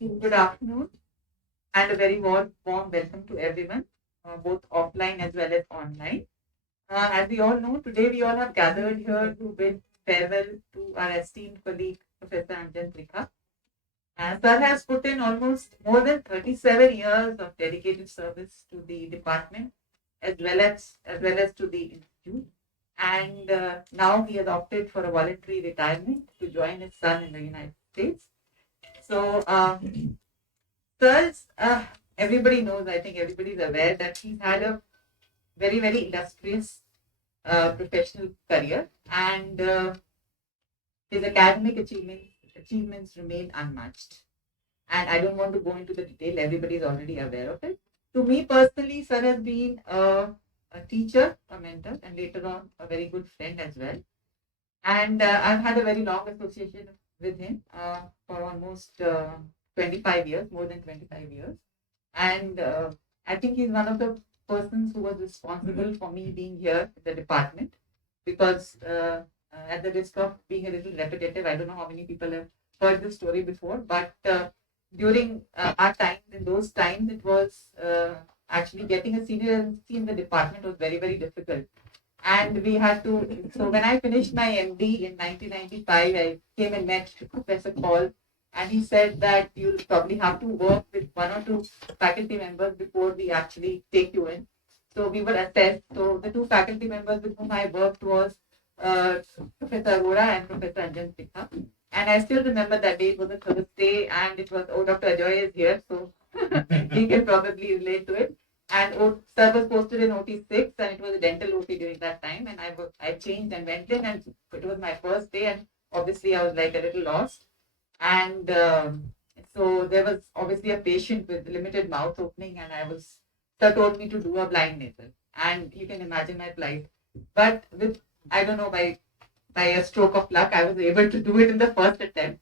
Good afternoon and a very warm welcome to everyone, both offline as well as online. As we all know, today we all have gathered here to bid farewell to our esteemed colleague, Professor Anjan Trikha. Sir has put in almost more than 37 years of dedicated service to the department as well as to the institute. And now he has opted for a voluntary retirement to join his son in the United States. So, Sir's, everybody knows, I think everybody is aware that he's had a very illustrious professional career, and his academic achievements remain unmatched. And I don't want to go into the detail, everybody is already aware of it. To me personally, Sir has been a teacher, a mentor, and later on a very good friend as well. And I've had a very long association with him for almost 25 years, more than 25 years. And I think he's one of the persons who was responsible for me being here in the department because at the risk of being a little repetitive, I don't know how many people have heard this story before, but during our time, in those times, it was actually getting a senior in the department was very difficult. And we had to, so when I finished my MD in 1995, I came and met Professor Paul, and he said that you'll probably have to work with one or two faculty members before we actually take you in. So we were assessed. So the two faculty members with whom I worked was uh, Professor Arora and Professor Anjan Trikha. And I still remember that day. It was a Thursday, and it was, oh, Dr. Ajoy is here, so he can probably relate to it. And sir was posted in OT6, and it was a dental OT during that time. And I changed and went in, and it was my first day, and obviously I was like a little lost. And so there was obviously a patient with limited mouth opening, and sir told me to do a blind nasal, and you can imagine my plight. But with, I don't know, by a stroke of luck, I was able to do it in the first attempt.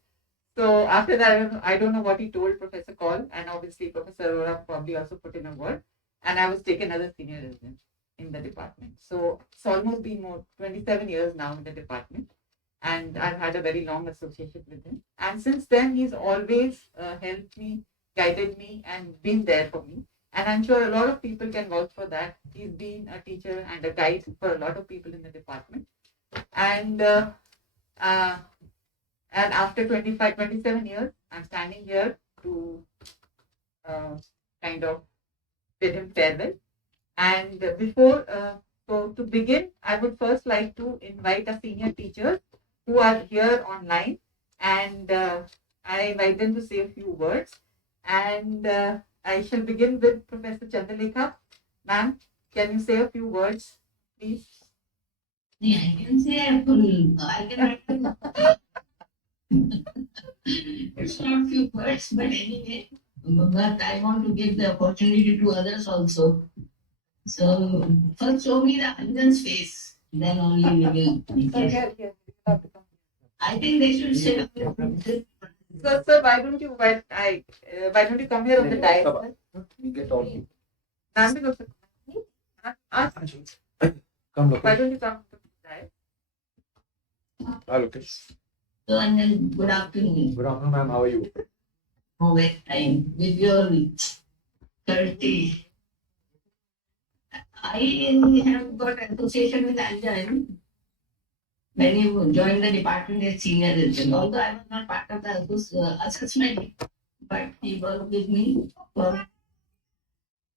So after that, I don't know what he told Professor Call, and obviously Professor Arora probably also put in a word, and I was taken as a senior resident in the department. So it's almost been more 27 years now in the department, and I've had a very long association with him. And since then, he's always helped me, guided me, and been there for me. And I'm sure a lot of people can vouch for that. He's been a teacher and a guide for a lot of people in the department. And uh, and after 27 years, I'm standing here to kind of bid him farewell. And so to begin, I would first like to invite our senior teachers who are here online, and I invite them to say a few words. And I shall begin with Professor Chandalekha. Ma'am, can you say a few words, please? Yeah, I can say I can it's not few words, but anyway, but I want to give the opportunity to others also. So first show me the Anjan's face, then only we will. I think they should say. So, sir, why don't you come here on the dais? We get all. Ma'am, because ask. Come, look. Why don't you come to the dais? Look. So Anjan, good afternoon. Good afternoon, ma'am. How are you? Oh, wait, time with your 30. I have got association with Anjan when you joined the department as senior resident. Although I was not part of the assessment, but he worked with me for a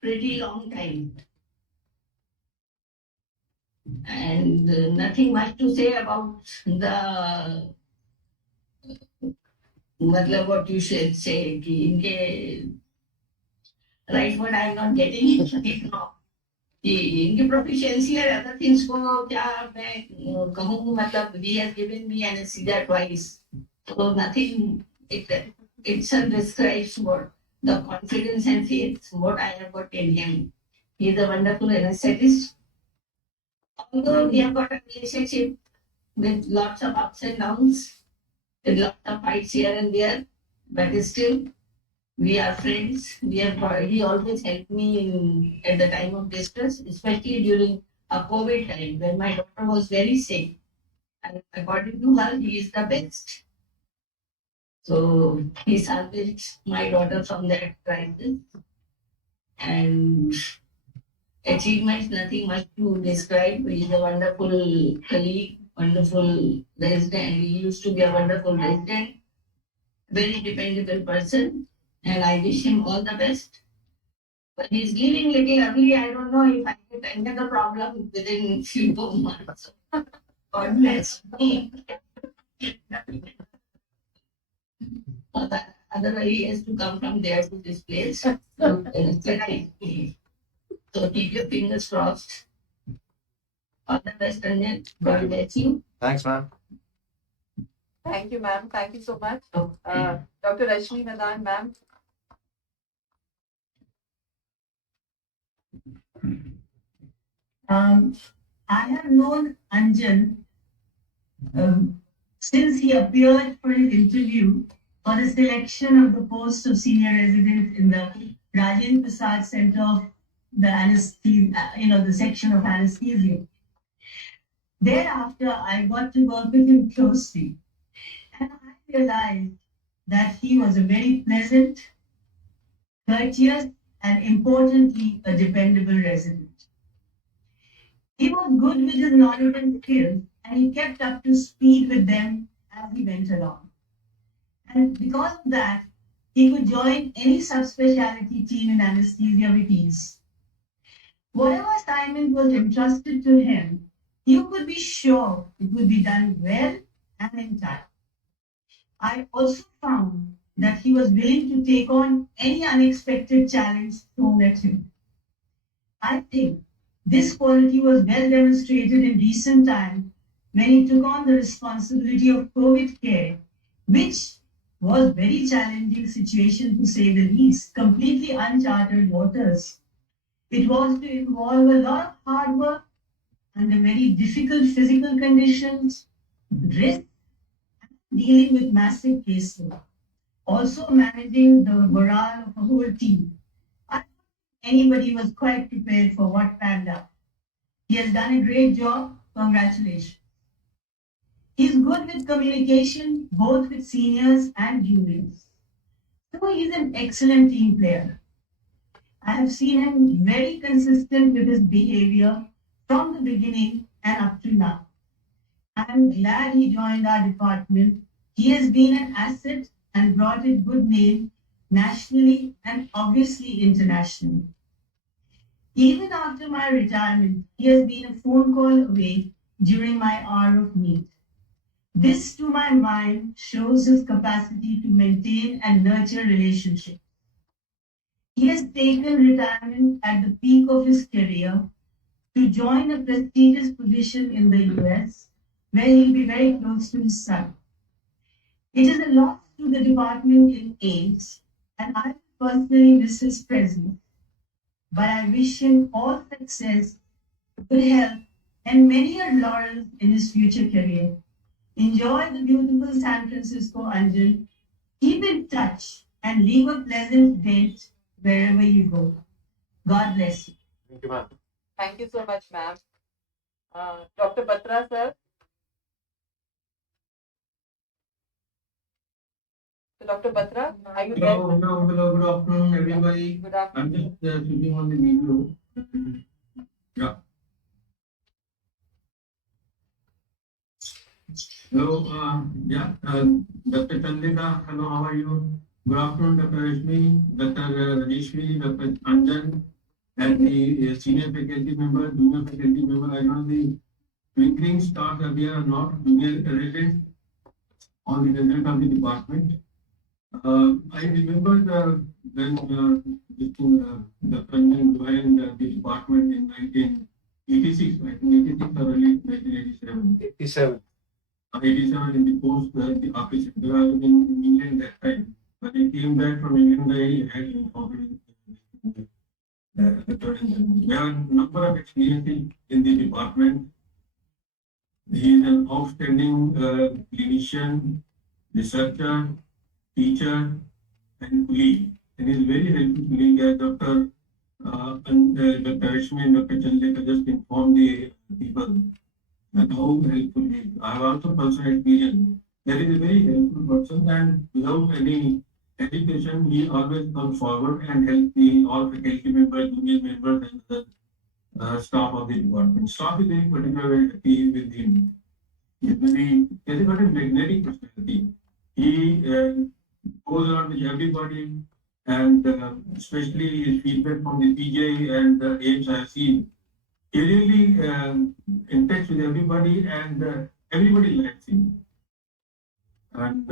pretty long time. And nothing much to say about the what you should say. Right word I am not getting it now. इनकी proficiency और other things को क्या मैं कहूँ मतलब he has given me anesthesia twice, so nothing itself describes what the confidence and faith what I have got in him. He is a wonderful anesthetist. Although we have got a relationship with lots of ups and downs, with lots of fights here and there, but still we are friends. He always helped me at the time of distress, especially during a COVID time when my daughter was very sick. And according to her, he is the best. So he salvaged my daughter from that crisis. And achievements, nothing much to describe. He's a wonderful colleague, wonderful resident. He used to be a wonderful resident, very dependable person, and I wish him all the best. But he's leaving little early. I don't know if I get another problem within few months. God bless me. Otherwise, he has to come from there to this place. So, so keep your fingers crossed. All the best, Anjan. God bless you. Thanks, ma'am. Thank you, ma'am. Thank you so much. Okay. Dr. Rashmi Madan, ma'am. I have known Anjan since he appeared for his interview for the selection of the post of senior resident in the Rajendra Prasad Center of the anesthesia, the section of anesthesia. Thereafter, I got to work with him closely, and I realized that he was a very pleasant, courteous, and importantly, a dependable resident. He was good with his knowledge and skills, and he kept up to speed with them as he went along. And because of that, he could join any subspecialty team in anesthesia with ease. Whatever assignment was entrusted to him, you could be sure it would be done well and in time. I also found that he was willing to take on any unexpected challenge thrown at him. I think this quality was well demonstrated in recent times when he took on the responsibility of COVID care, which was very challenging situation to say the least, completely uncharted waters. It was to involve a lot of hard work under very difficult physical conditions, risk, dealing with massive caseload, also managing the morale of a whole team. I don't think anybody was quite prepared for what panned out. He has done a great job. Congratulations. He's good with communication, both with seniors and juniors. So he's an excellent team player. I have seen him very consistent with his behavior from the beginning and up to now. I am glad he joined our department. He has been an asset and brought a good name nationally and obviously internationally. Even after my retirement, he has been a phone call away during my hour of need. This, to my mind, shows his capacity to maintain and nurture relationships. He has taken retirement at the peak of his career to join a prestigious position in the US, where he'll be very close to his son. It is a loss to the department in AIIMS, and I personally miss his presence. But I wish him all success, good health, and many laurels in his future career. Enjoy the beautiful San Francisco, Anjan. Keep in touch and leave a pleasant dent wherever you go. God bless you. Thank you, ma'am. Thank you so much, ma'am. Dr. Batra, sir. So, Dr. Batra, are you there? Hello, good afternoon, everybody. Good I'm afternoon. just sitting on the video. Yeah. Hello, Dr. Chandrika, hello, how are you? Good afternoon, Dr. Rashmi, Dr. Rajeshmi, Dr. Anjan, and the senior faculty member, junior faculty member. I know the twinkling stars that they are not junior residents on the result of the department. I remember when the Anjan joined the department in 1986, I think 86 or early 1987. 87. 87 in the post the office. They were in England that time. When I came back from England, I had informed there are a number of experiences in the department. He is an outstanding clinician, researcher, teacher, and colleague. And he is very helpful colleague as Dr. Dr. Rashmi and Dr. Chandrika just informed the people and how helpful he is. I have also personal experience That is a very helpful person, and without any education, he always comes forward and helps the all faculty members, union members, and the staff of the department. Staff is very particularly happy with him. He's got a magnetic personality. He goes around with everybody, and especially his feedback from the PJ and the AIIMS I have seen. He really in touch with everybody, and everybody likes him. And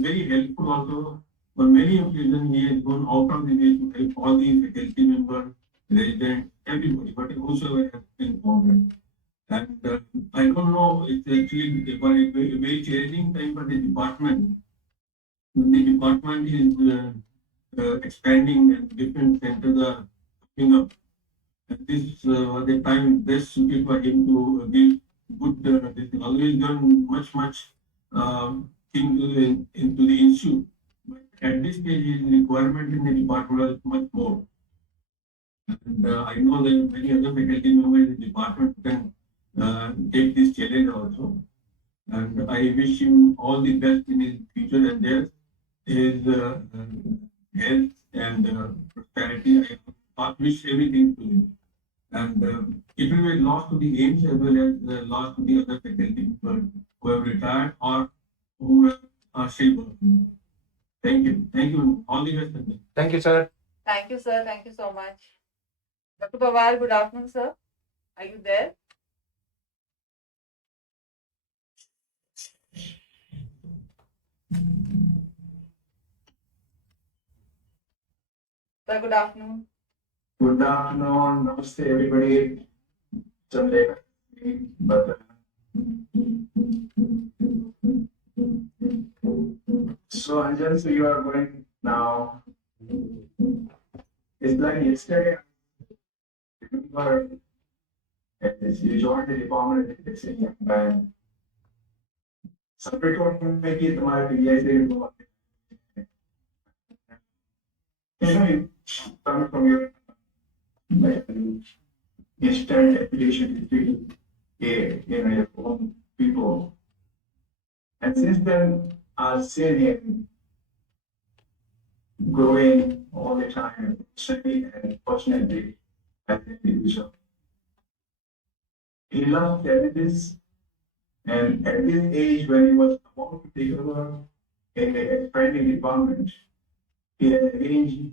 very helpful also. On many occasions, he has gone out of the way to help all the faculty members, residents, everybody, but whosoever has been involved. And I don't know, it's actually a very challenging time for the department. The department is expanding and different centers are coming up. And this was the time best suited for him to give good, this always done much into the issue. But at this stage, his requirement in the department is much more. And I know that many other faculty members in the department can take this challenge also. And I wish him all the best in his future endeavors, his health and prosperity. I wish everything to him. And it will be a loss to the AIIMS as well as a loss to the other faculty people who have retired or who are still working. Thank you. Thank you. All the best. Thank you, sir. Thank you, sir. Thank you so much. Dr. Pawar, good afternoon, sir. Are you there? Sir, good afternoon. Good afternoon, namaste everybody. Sunday, but so Anjan, so you are going now. It's like yesterday. Remember, you joined the department at the same time. Somebody told me कि तुम्हारे PI से coming from your instant application to your own people. And since then, I've seen him growing all the time, study and personally as an individual. He loved challenges, and at this age, when he was about to take over an expanding department, he had arranged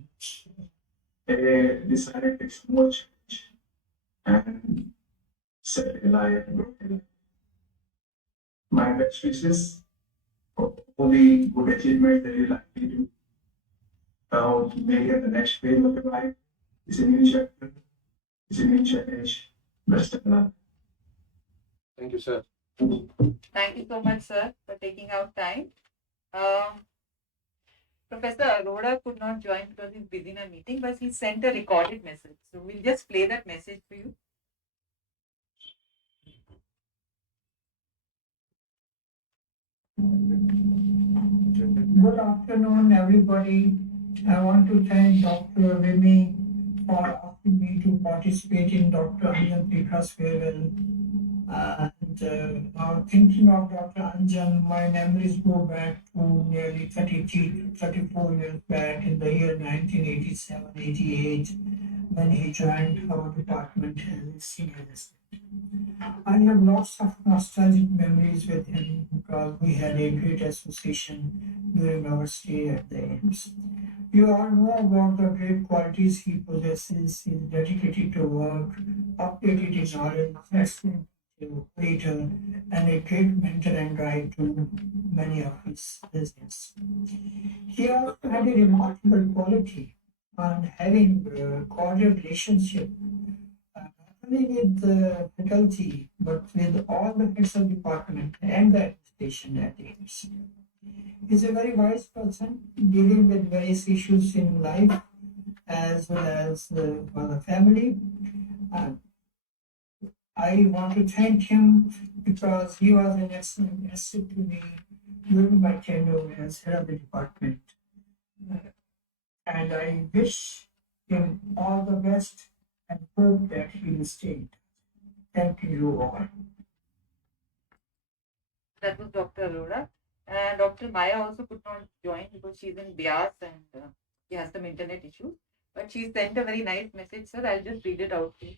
decided to take some more challenge and set a life. My best wishes for all the good achievements that you like to do. Maybe at the next phase of your life is a new chapter, is a new challenge. Best of luck. Thank you, sir. Thank you so much, sir, for taking out time. Professor Arora could not join because he's busy in a meeting, but he sent a recorded message. So we'll just play that message for you. Good afternoon, everybody. I want to thank Dr. Vimy for asking me to participate in Dr. Anjan Trikha's farewell. Now thinking of Dr. Anjan, my memories go back to nearly 34 years back in the year 1987-88 when he joined our department as a senior assistant. I have lots of nostalgic memories with him because we had a great association during our stay at the AIIMS. You all know about the great qualities he possesses. He is dedicated to work, updated in knowledge, excellent creator, and a great mentor and guide to many of his residents. He also had a remarkable quality on having a cordial relationship not only with the faculty but with all the heads of department and the administration at the AIIMS. He's a very wise person dealing with various issues in life as well as for the family. I want to thank him because he was an excellent asset to me during my tenure as head of the department. And I wish him all the best and hope that he will stay. Thank you all. That was Dr. Arora. And Dr. Maya also could not join because she's in Bias and she has some internet issues. But she sent a very nice message, sir. I'll just read it out to you.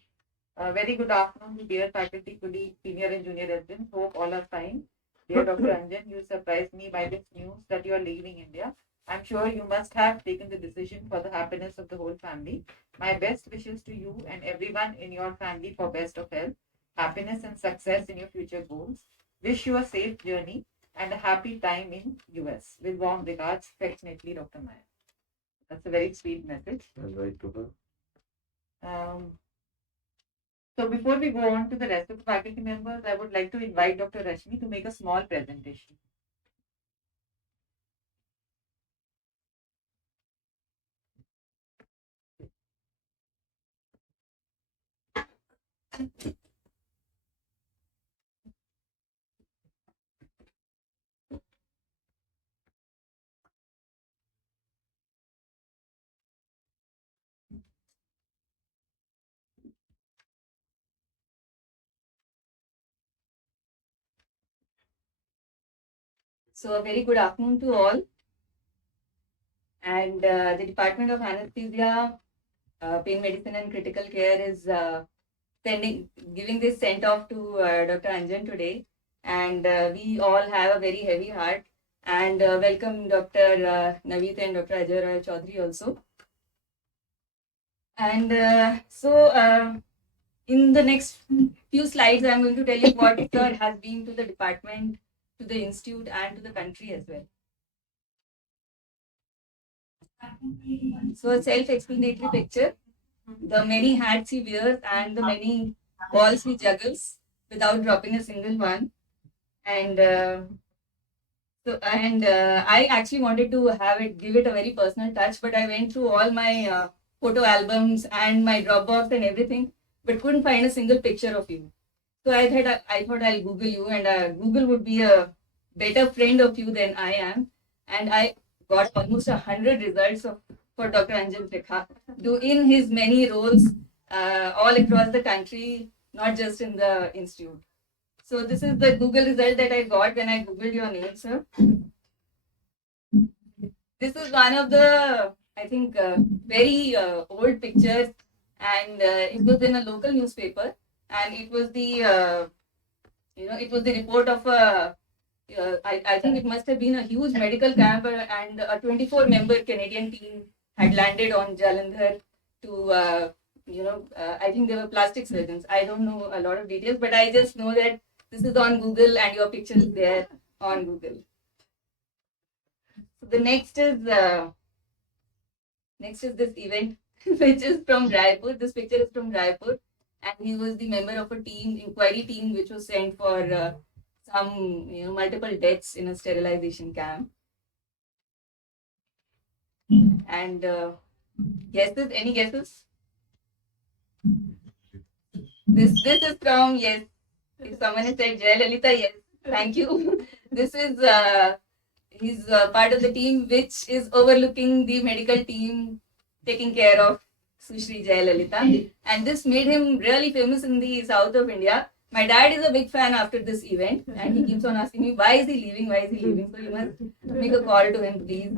Very good afternoon to dear faculty, colleagues, senior and junior residents. Hope all are fine. Dear Dr. Anjan, you surprised me by this news that you are leaving India. I'm sure you must have taken the decision for the happiness of the whole family. My best wishes to you and everyone in your family for best of health, happiness and success in your future goals. Wish you a safe journey and a happy time in US. With warm regards, affectionately, Dr. Maya. That's a very sweet message. I'll write to her. So before we go on to the rest of the faculty members, I would like to invite Dr. Rashmi to make a small presentation. So a very good afternoon to all. And the Department of Anesthesia, Pain Medicine and Critical Care is giving this sent off to Dr. Anjan today. And we all have a very heavy heart. And welcome Dr. Naveed and Dr. Ajay Roy Chaudhary also. And in the next few slides, I'm going to tell you what sir has been to the department, to the institute, and to the country as well. So a self-explanatory picture, the many hats he wears and the many balls he juggles without dropping a single one. And I actually wanted to give it a very personal touch, but I went through all my photo albums and my Dropbox and everything, but couldn't find a single picture of you. So I thought I'll Google you, and Google would be a better friend of you than I am. And I got almost 100 results for Dr. Anjan Trikha, in his many roles all across the country, not just in the institute. So this is the Google result that I got when I Googled your name, sir. This is one of the, I think, very old pictures, and it was in a local newspaper, and it was the, it was the report of a, I think it must have been a huge medical camp, and a 24-member Canadian team had landed on Jalandhar to, I think they were plastic surgeons. I don't know a lot of details, but I just know that this is on Google and your picture is there on Google. So the next is this event, which is from Raipur. This picture is from Raipur, and he was the member of a inquiry team, which was sent for some multiple deaths in a sterilization camp. And guesses? Any guesses? This is from, yes. If someone has said Jayalalitha, yes. Thank you. This is he's part of the team which is overlooking the medical team taking care of Sushri Jayalalitha, and this made him really famous in the south of India. My dad is a big fan after this event, and he keeps on asking me, why is he leaving? Why is he leaving? So you must make a call to him, please.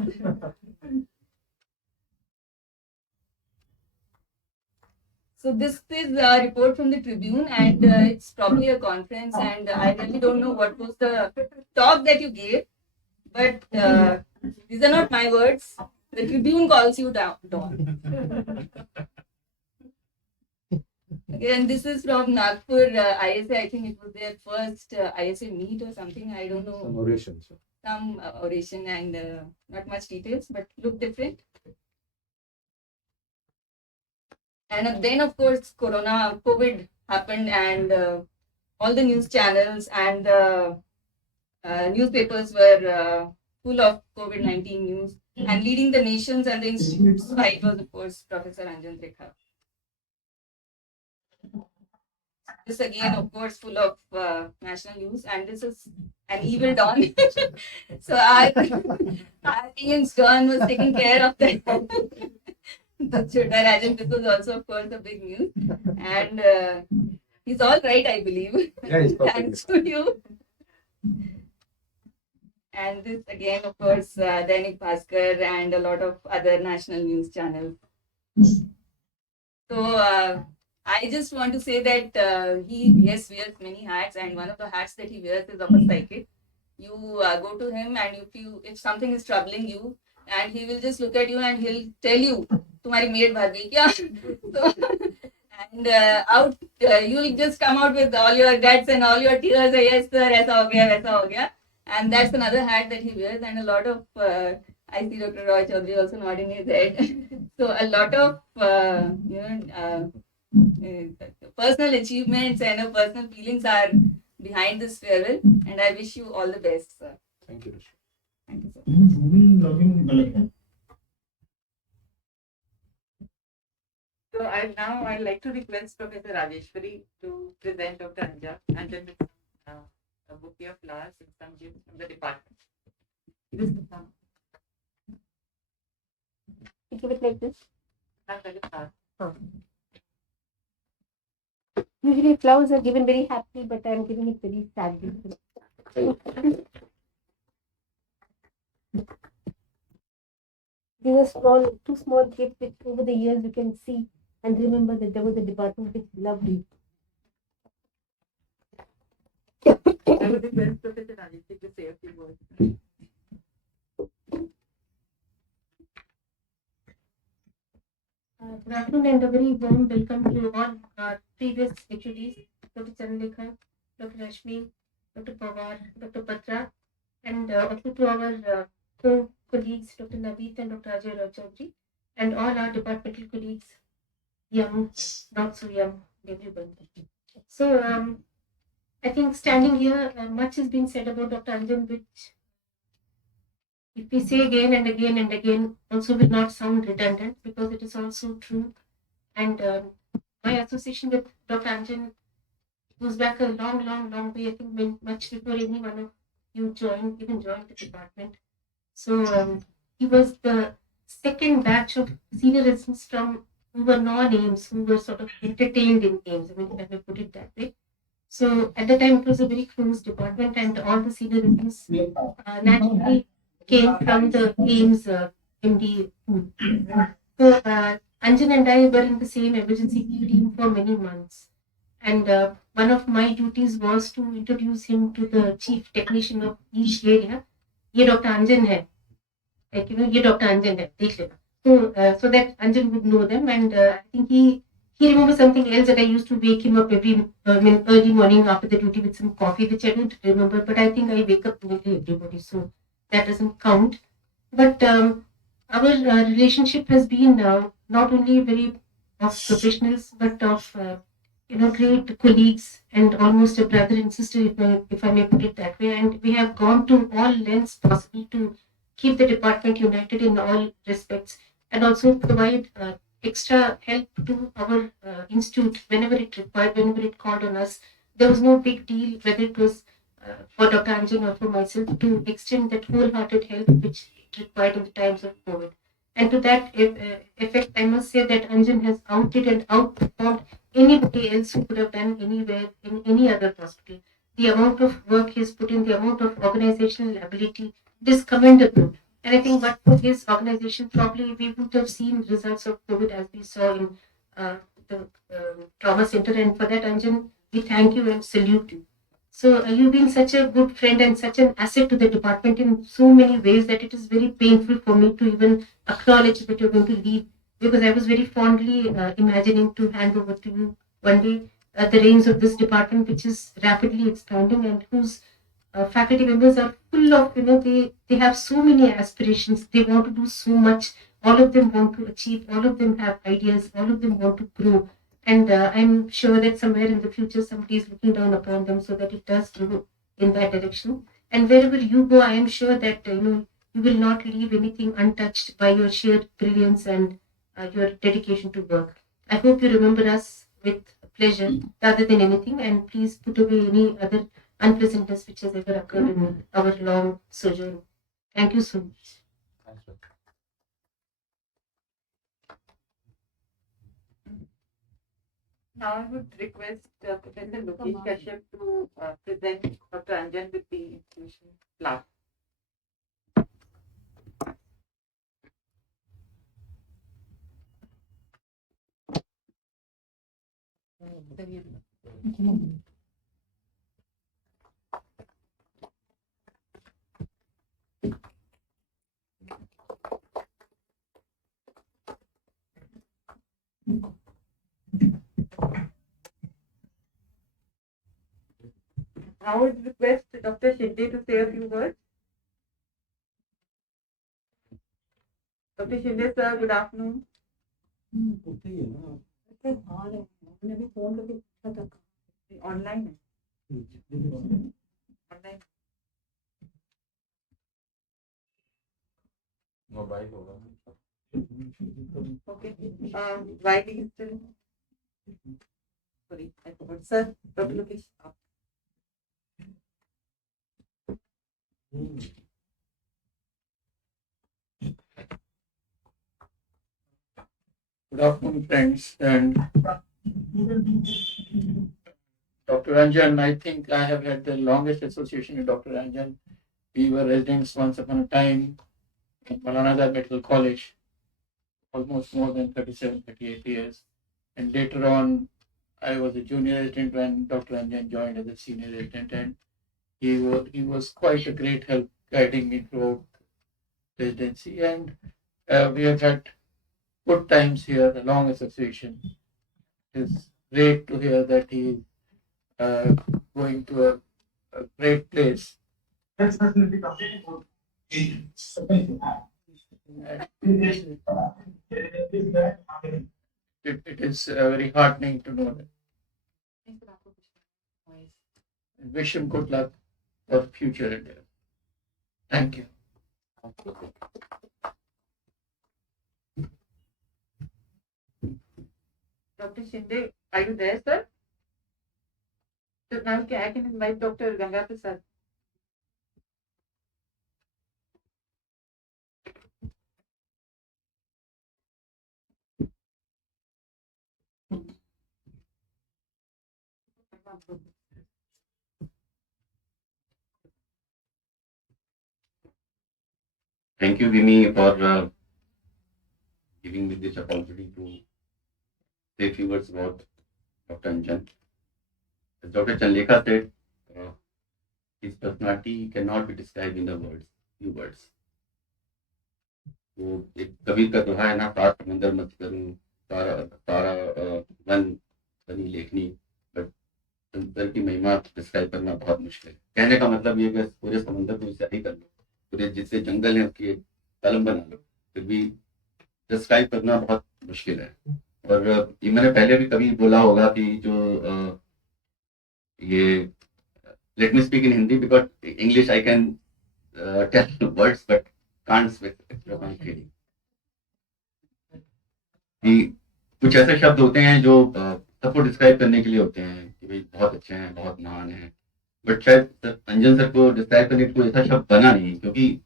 So this is a report from the Tribune, and it's probably a conference, and I really don't know what was the talk that you gave, but these are not my words. The Tribune calls you down. And this is from Nagpur ISA. I think it was their first ISA meet or something. I don't know. Some oration, sir. Some oration, and not much details, but look different. And then, of course, COVID happened, and all the news channels and newspapers were full of COVID-19 news. And leading the nations and the institutes fight was, of course, Professor Anjan Trikha. This again, of course, full of national news, and this is an evil dawn. So our AIIMS Dawn was taking care of that. The Chota Rajan, this was also, of course, a big news. And he's all right, I believe. Yeah, he's perfect. Thanks to you. And this again, of course, Dainik Bhaskar and a lot of other national news channels. So I just want to say that he wears many hats, and one of the hats that he wears is of a psychic. You go to him, and if something is troubling you, and he will just look at you and he'll tell you, "Tumhari maid bhag gayi kya?" So, and out you will just come out with all your guts and all your tears. Yes, sir, aisa ho gaya, waisa ho gaya. And that's another hat that he wears, and a lot of I see Dr. Roy Chaudhary also nodding his head. So a lot of personal achievements and personal feelings are behind this farewell, and I wish you all the best, sir. Thank you, Rashmi. Thank you, sir. So I'd like to request Professor Rajeshwari to present Dr. Anjan with a bouquet of flowers and some gifts from the department. Just to come. You give it like this. Not like a flower. Usually flowers are given very happily, but I'm giving it very sadly. These are small, two small gifts which over the years you can see and remember that there was a department which loved you. I would request Professor Rajeshwari to say a few words. Good afternoon and a very warm welcome to all our previous HODs, Dr. Trikha, Dr. Rashmi, Dr. Pawar, Dr. Patra, and also to our co-colleagues, Dr. Naveed and Dr. Ajay Roy Chaudhary, and all our departmental colleagues, young, not so young, everyone. So, I think standing here, much has been said about Dr. Anjan, which if we say again and again and again, also will not sound redundant because it is also true. And my association with Dr. Anjan goes back a long, long, long way. I think much before any one of you joined the department. So he was the second batch of senior residents from who were non-AIIMS, who were sort of entertained in AIIMS. I mean, if I may put it that way. So at the time, it was a very close department, and all the senior residents naturally came from the AIIMS MD. So Anjan and I were in the same emergency team for many months. And one of my duties was to introduce him to the chief technician of each area. ये Dr. Anjan है, like ये Dr. Anjan है, देख लेना. So that Anjan would know them, and I think he remembers something else that I used to wake him up every early morning after the duty with some coffee, which I don't remember, but I think I wake up nearly everybody, so that doesn't count. But our relationship has been not only very of professionals, but of great colleagues and almost a brother and sister, if I may put it that way. And we have gone to all lengths possible to keep the department united in all respects, and also provide extra help to our institute whenever it required, whenever it called on us. There was no big deal whether it was for Dr. Anjan or for myself to extend that wholehearted help which it required in the times of COVID. And to that effect, I must say that Anjan has outdid and outperformed anybody else who could have done anywhere in any other hospital. The amount of work he has put in, the amount of organizational ability, it is commendable. And I think but for his organization, probably we would have seen results of COVID as we saw in the trauma center. And for that, Anjan, we thank you and salute you. So you've been such a good friend and such an asset to the department in so many ways that it is very painful for me to even acknowledge that you're going to leave, because I was very fondly imagining to hand over to you one day the reins of this department, which is rapidly expanding and whose faculty members are full of, they have so many aspirations. They want to do so much. All of them want to achieve. All of them have ideas. All of them want to grow. And I'm sure that somewhere in the future, somebody is looking down upon them so that it does grow in that direction. And wherever you go, I am sure that, you will not leave anything untouched by your sheer brilliance and your dedication to work. I hope you remember us with pleasure rather than anything, and please put away any other unpleasantness which has ever occurred in our long sojourn. Thank you so much. Thanks, Rashmi. Now I would request Professor Lokesh Kashyap to present Dr. Anjan with the institution flower. I would request Dr. Shinde to say a few words. Dr. Shinde sir, good afternoon. Online है. Online. Mobile होगा. Okay. Why do you still? Sorry, I forgot. Sir, Dr. Lokesh. Good afternoon, friends. And Dr. Anjan, I think I have had the longest association with Dr. Anjan. We were residents once upon a time in Maulana Medical College, almost more than 37, 38 years. And later on, I was a junior resident when Dr. Anjan joined as a senior resident, and he was quite a great help guiding me throughout residency. And we have had good times here, a long association. It's great to hear that he is going to a great place. It is very heartening to know that. And wish him good luck for future endeavors. Thank you. Dr. Shinde, are you there, sir? So now I can invite Dr. Ganga Prasad. Thank you, Vini, for giving me this opportunity to say a few words about Dr. Anjan. As Dr. Chanlekha said, his personality cannot be described in the words, few words. तो एक कबीर का दोहा है ना, सात समंदर मत करूं, तारा तारा one बनी लेखनी, बट समंदर की महिमा डिस्क्राइब करना बहुत मुश्किल है. कहने का मतलब ये कि पूरे समंदर को स्याही कर लो, पूरे जितने जंगल हैं उसकी कलम बना लो, फिर भी डिस्क्राइब करना बहुत मुश्किल है. और ये मैंने पहले भी कभी बोला होगा कि जो ये let me speak in Hindi because English I can tell words but can't speak my feeling. कि कुछ ऐसे शब्द होते हैं जो सबको डिस्क्राइब करने के लिए होते हैं कि भाई बहुत अच्छे हैं, बहुत महान हैं, बट शायद अंजन सर को डिस्क्राइब करने के कोई ऐसा शब्द बना नहीं, क्योंकि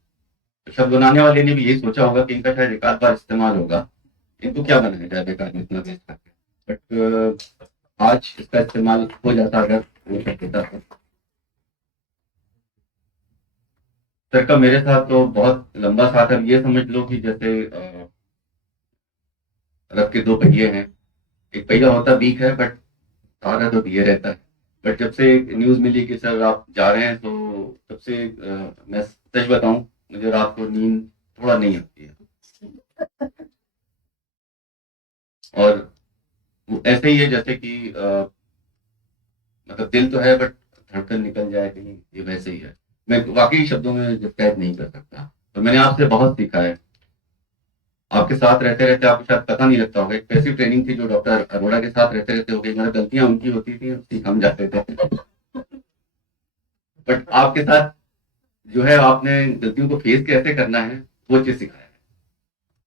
शब्द बनाने वाले ने भी यही सोचा होगा कि इनका शायद एक आध बार इस्तेमाल होगा, इनको क्या बनाया जाए बेकार में इतना वेस्ट करके. बट आज इसका इस्तेमाल हो जाता अगर वो शब्द होता तो. सर का मेरे साथ तो बहुत लंबा साथ है. ये समझ लो कि जैसे रथ के दो पहिए हैं, एक पहिया होता वीक है बट सारा तो दिए रहता है. बट जब से न्यूज मिली कि सर आप जा रहे हैं, तो तब से मैं सच बताऊं, मुझे रात को नींद थोड़ा नहीं आती है. और वो ऐसे ही है जैसे कि मतलब दिल तो है बट धड़कन निकल जाए कहीं, ये वैसे ही है. मैं वाकई शब्दों में डिस्क्राइब नहीं कर सकता. तो मैंने आपसे बहुत सीखा है. आपके साथ रहते रहते आपको शायद पता नहीं लगता होगा, एक ऐसी ट्रेनिंग थी जो डॉक्टर अरोड़ा के साथ रहते रहते हो गई. मतलब गलतियां उनकी होती थी, सीख हम जाते थे. बट आपके साथ जो है, आपने गलतियों को फेस कैसे करना है वो चीज सिखाया है,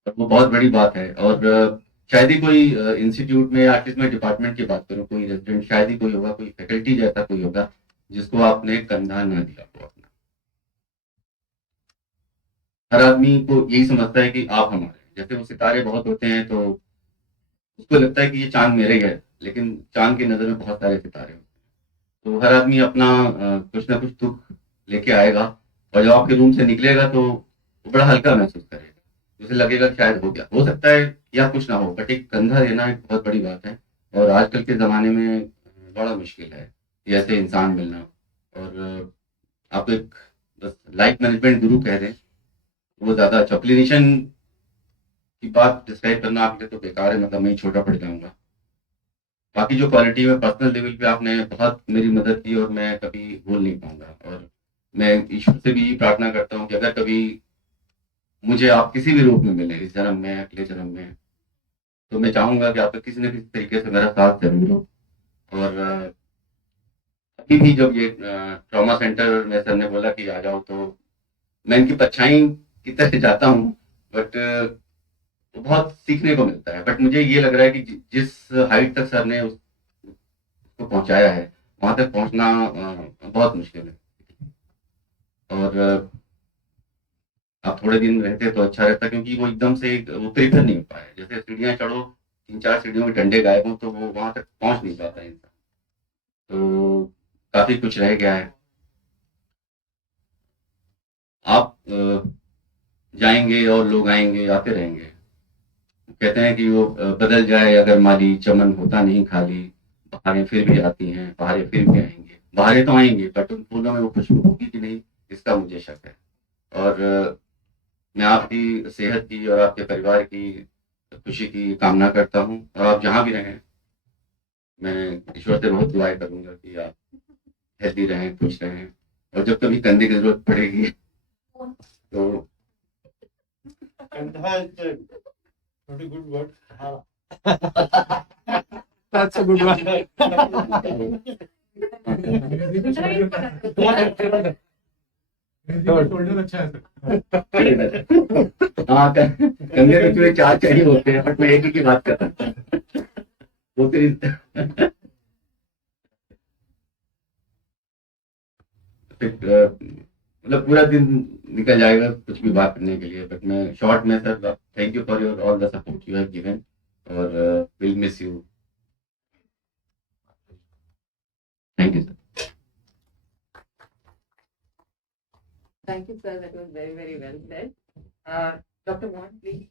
और वो बहुत बड़ी बात है. और शायद ही कोई इंस्टीट्यूट में या किसी में डिपार्टमेंट की बात करूं, कोई रेजिडेंट शायद ही कोई होगा, कोई फैकल्टी जैसा कोई होगा जिसको आपने कंधा ना दिया हो अपना. हर आदमी को यही समझता है कि आप हमारे, जैसे वो सितारे बहुत होते हैं तो उसको लगता है कि ये चांद मेरे ही है, लेकिन चांद की नजर में बहुत सारे सितारे होते हैं. तो हर आदमी अपना कुछ ना कुछ दुख लेके आएगा, और जब आपके रूम से निकलेगा तो वो बड़ा हल्का महसूस करेगा. उसे लगेगा शायद हो गया, हो सकता है या कुछ ना हो, बट एक कंधा देना एक बहुत बड़ी बात है. और आजकल के जमाने में बड़ा मुश्किल है ये ऐसे इंसान मिलना। और आप एक बस लाइफ मैनेजमेंट गुरु कह रहे हैं, वो ज़्यादा अच्छा। क्लिनिशियन की बात डिस्क्राइब करना आपके लिए तो बेकार है, मतलब मैं ही छोटा पड़ जाऊंगा। बाकी जो क्वालिटी में पर्सनल लेवल पे आपने बहुत मेरी मदद की और मैं कभी भूल नहीं पाऊंगा। और मैं ईश्वर से भी प्रार्थना करता हूँ कि अगर कभी मुझे आप किसी भी रूप में मिले, इस जन्म में अगले जन्म में, तो मैं चाहूंगा कि आपका किसी न किसी तरीके से मेरा साथ जरूर हो। और अभी भी जब ये ट्रॉमा सेंटर में सर ने बोला कि आ जाओ, तो मैं इनकी परछाई की तरह जाता हूँ, बट तो बहुत सीखने को मिलता है। बट मुझे ये लग रहा है कि जिस हाइट तक सर ने उसको पहुंचाया है, वहां तक पहुंचना बहुत मुश्किल है। और आप थोड़े दिन रहते तो अच्छा रहता, क्योंकि वो एकदम से वो प्रिपेयर नहीं हो पाए। जैसे सीढ़ियां चढ़ो, 3-4 सीढ़ियों में डंडे गायब हो, तो वो वहां तक पहुंच नहीं पाता इंसान। तो काफी कुछ रह गया है। आप जाएंगे और लोग आएंगे, आते रहेंगे। कहते हैं कि वो बदल जाए अगर माली, चमन होता नहीं खाली, बहारें फिर भी आती हैं, बहारें फिर भी आएंगे। बहारें तो आएंगे, बट उन फूलों में वो खुशबू होगी कि नहीं, इसका मुझे शक है। और मैं आपकी सेहत की और आपके परिवार की खुशी की कामना करता हूँ। और आप जहाँ भी रहें, मैं ईश्वर से बहुत दुआएं करूंगा कि आप हेल्दी रहें, खुश रहें। और जब कभी कंधे की जरूरत पड़ेगी तो Kandha is not a good word. That's a good one. Shoulder अच्छा है सर। हाँ, कंधे में तुम्हें 4 चाहिए होते हैं, बट मैं एक ही की बात कर रहा हूँ। वो फिर मतलब पूरा दिन निकल जाएगा कुछ भी बात करने के लिए। बट मैं शॉर्ट में sir, thank you for your all the support you have given, और will miss you. Thank you sir. Thank you, sir. That was very, very well said. Dr. Mohan, please.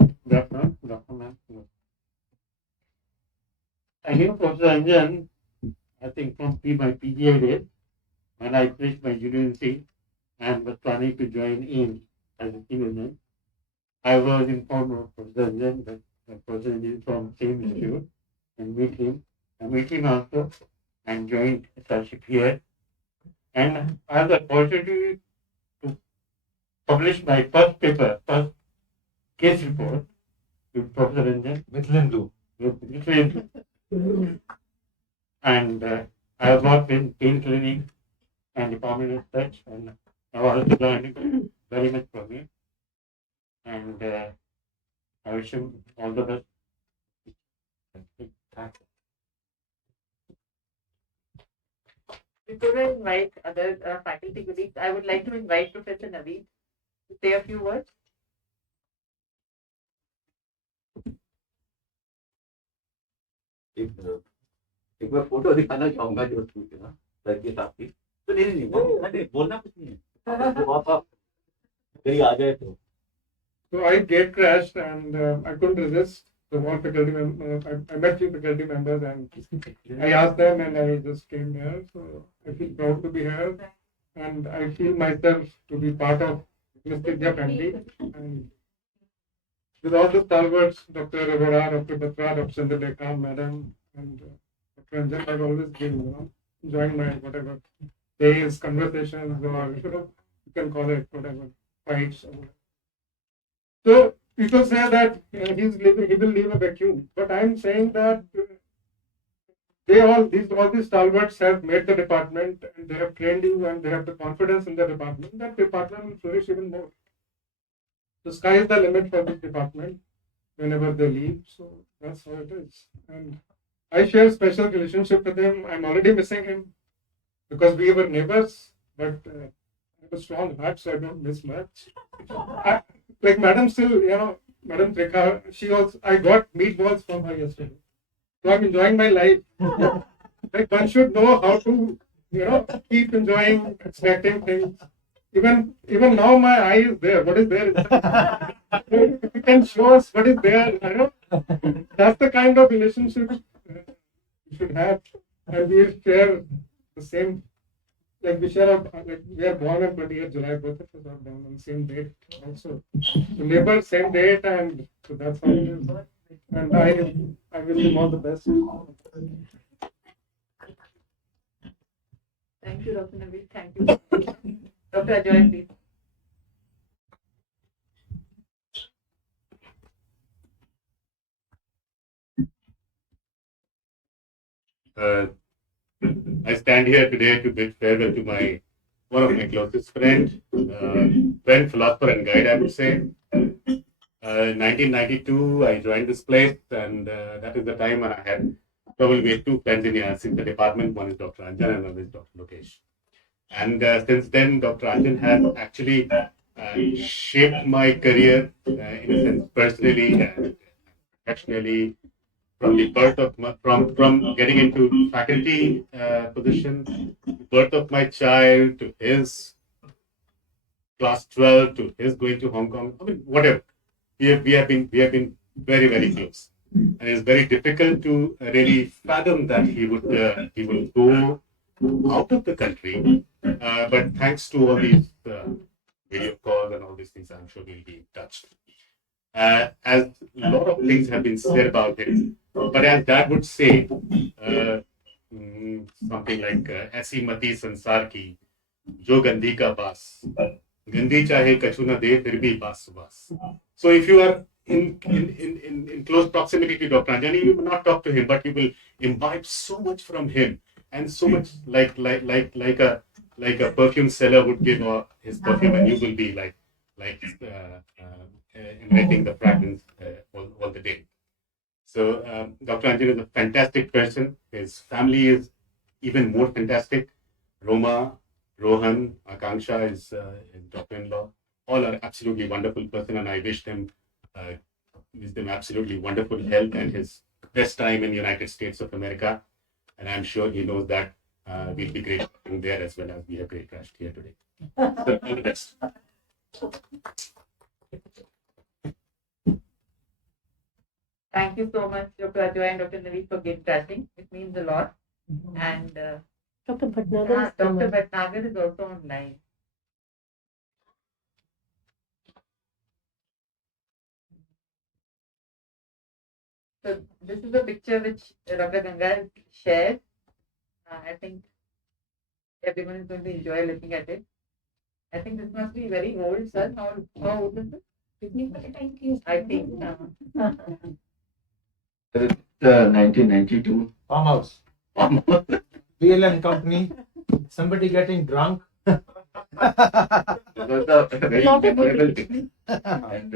Good afternoon. Good afternoon, ma'am. I knew Professor Anjan, I think from my PGI days, when I finished my university and was planning to join AIIMS as a citizen. I was informed of Professor Anjan that Professor Anjan is from same institute, and meet him. I met him also and joined a fellowship here. And I had the opportunity to publish my first paper, first case report with Professor Anjan. Midland Blue. And I have worked in pain clinic and department as such, and I was learning very much from him. And I wish him all the best. Thanks. Before I invite other faculty colleagues, I would like to invite Professor Naveed to say a few words. एक बार photo दिखाना चाहूंगा जो ना sir के साथ की। तो नहीं बोलना कुछ नहीं है, तो आप कहीं आ गए तो। So I gate crashed and I couldn't resist. So one faculty I met few faculty members and I asked them and I just came here. So I feel proud to be here and I feel myself to be part of Anaesthesia family. And with all the stalwarts, Dr. Vora, Dr. Batra, Dr. Trikha, Madam, and Dr. Anjan, I've always been, enjoying my whatever days, conversations, or you can call it whatever, fights. Or whatever. So people say that he will leave a vacuum, but I'm saying that all these stalwarts have made the department and they have trained you and they have the confidence in the department. That department will flourish even more. The sky is the limit for this department whenever they leave. So that's how it is. And I share a special relationship with him. I'm already missing him because we were neighbors, but I have a strong heart, so I don't miss much. Like Madam still, Madam Trikha, I got meatballs from her yesterday. So I'm enjoying my life. Like one should know how to, keep enjoying, extracting things. Even now my eye is there. What is there? If you can show us what is there, I know that's the kind of relationship we should have, and we share the same. Like we share, like we are born on 20th July, both of us are born on the same date also. So neighbor, same date, and so that's how it is. And I wish him all the best. Thank you, Dr. Naveed. Thank you. Dr. Ajoy, please. I stand here today to bid farewell to one of my closest friend, friend, philosopher, and guide, I would say. 1992, I joined this place, and that is the time when I had probably two friends in the department. One is Dr. Anjan, and one is Dr. Lokesh. And since then, Dr. Anjan has actually shaped my career in a sense, personally and professionally, from the birth of from getting into faculty position, birth of my child to his class 12 to his going to Hong Kong. I mean, whatever. We have been very close, and it's very difficult to really fathom that he would go out of the country. But thanks to all these video calls and all these things, I'm sure we'll be in touch. As a lot of things have been said about him, but as Dad would say, something like "ऐसी मती संसार की जो गंदी का बास गंदी चाहे कछु न दे फिर भी बास सुबास." So if you are in close proximity to Dr. Anjani, you will not talk to him, but you will imbibe so much from him, and so much like a perfume seller would give his perfume, and you will be like inhaling the fragrance all the day. So Dr. Anjan is a fantastic person. His family is even more fantastic. Roma, Rohan, Akanksha is his daughter-in-law. All are absolutely wonderful person, and I wish them absolutely wonderful health and his best time in the United States of America. And I'm sure he knows that we'll be great there as well as we have great crashed here today. So all the best. Thank you so much, Dr. Ajoy and Dr. Naveed, for gate crashing. It means a lot. And Dr. Bhatnagar Dr. Bhatnagar is also online. So this is a picture which Dr. Ganga shared. I think everyone is going to enjoy looking at it. I think this must be very old, sir. How old is it? I think. 1992. Farmhouse. BLN company. Somebody getting drunk. It was a very memorable picnic. And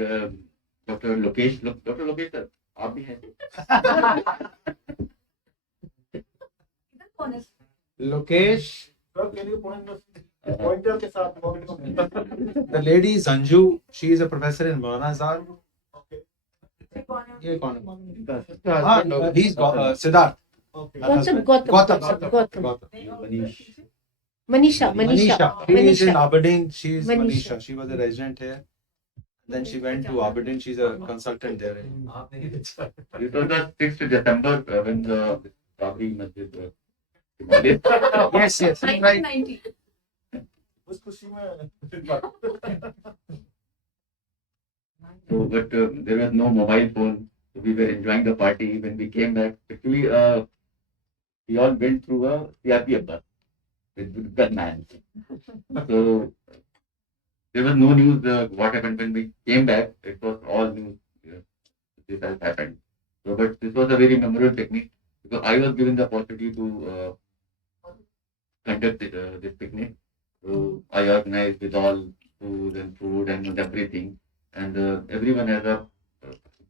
Dr. Lokesh, Dr. Lokesh, sir, आप भी हैं? Lokesh. Can you pointer के साथ? The lady is Anju. She is a professor in Varanasi. ये कौन है? He's Siddharth. Gautam. Manisha. She is in Aberdeen. She is Manisha. She was a resident here. Then she went to Aberdeen. She's a consultant there. It was the 6th December when the Babri Masjid was. Yes, right. 1990. So, but there was no mobile phone. So we were enjoying the party. When we came back, actually, we all went through a CRPF bus with gunmen. So there was no news. What happened when we came back? It was all news. This has happened. So, but this was a very memorable technique because I was given the opportunity to conduct this picnic. So I organized with all food and everything. And everyone has a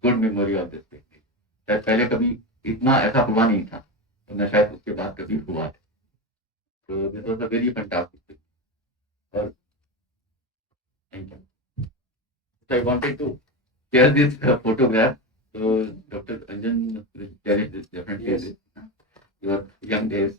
good memory of this picnic. शायद पहले कभी इतना ऐसा हुआ नहीं था, तो न शायद उसके बाद कभी हुआ था. So this was a very fantastic picnic. Thank you. So I wanted to share this photograph. So Dr. Anjan will cherish this definitely. Yes. Your young days.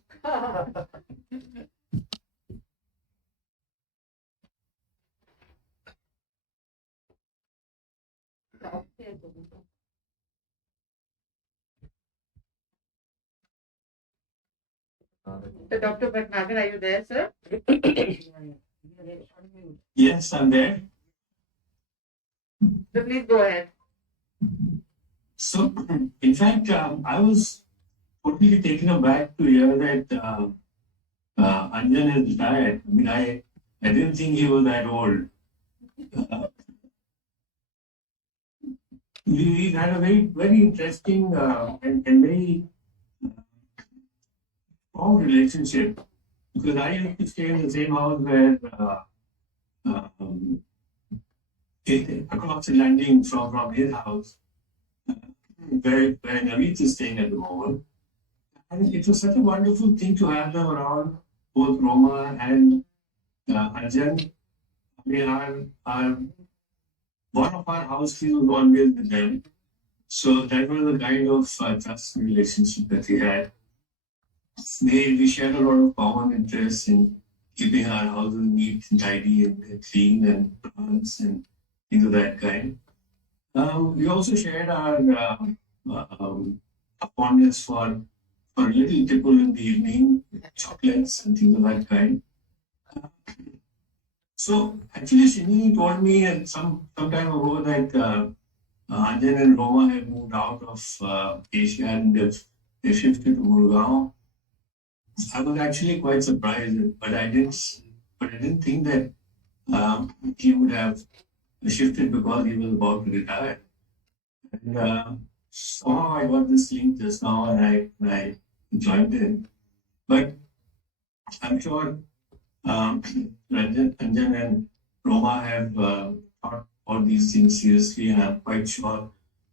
So Dr. Bhatnagar, are you there, sir? Yes, I'm there. So please go ahead. So, in fact, I was totally taken aback to hear that Anjan has retired. I mean, I didn't think he was that old. Uh, we had a very interesting and very strong relationship because I used to stay in the same house where um, across the landing from his house, where Naveed is staying at the moment. And it was such a wonderful thing to have them around, both Roma and Anjan. They are one of our house keys was always with them. So that was the kind of trust relationship that we had. We shared a lot of common interests in keeping our houses neat and tidy and clean and plants and things of that kind. We also shared our fondness for a little tipple in the evening, chocolates and things of that kind. So actually, Shini told me some time ago that Anjan and Roma had moved out of Asia and they've shifted to Gurgaon. I was actually quite surprised, but I didn't think that he would have shifted because he was about to retire. And somehow I got this link just now and I joined in. But I'm sure Anjan and Roma have thought all these things seriously, and I'm quite sure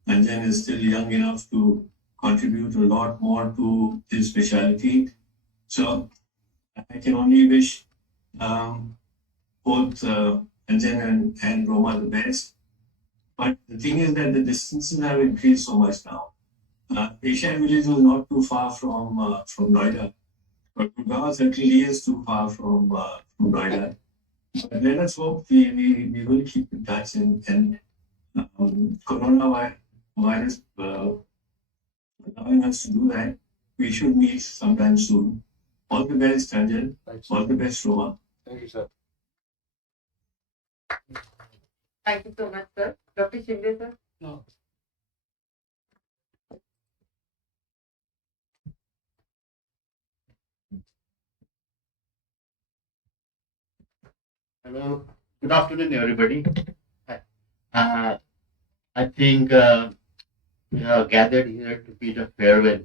Anjan is still young enough to contribute a lot more to his specialty. So I can only wish both Anjan and Roma the best. But the thing is that the distances have increased so much now. Asia Village was not too far from Noida, but Gurgaon certainly is too far from Noida. But let us hope we will keep in touch and coronavirus allowing us to do that. We should meet sometime soon. All the best, Anjan. All the best, Roma. Thank you, sir. Thank you so much, sir. Dr. Shinde, sir. No. Hello. Good afternoon, everybody. I think we are gathered here to bid a farewell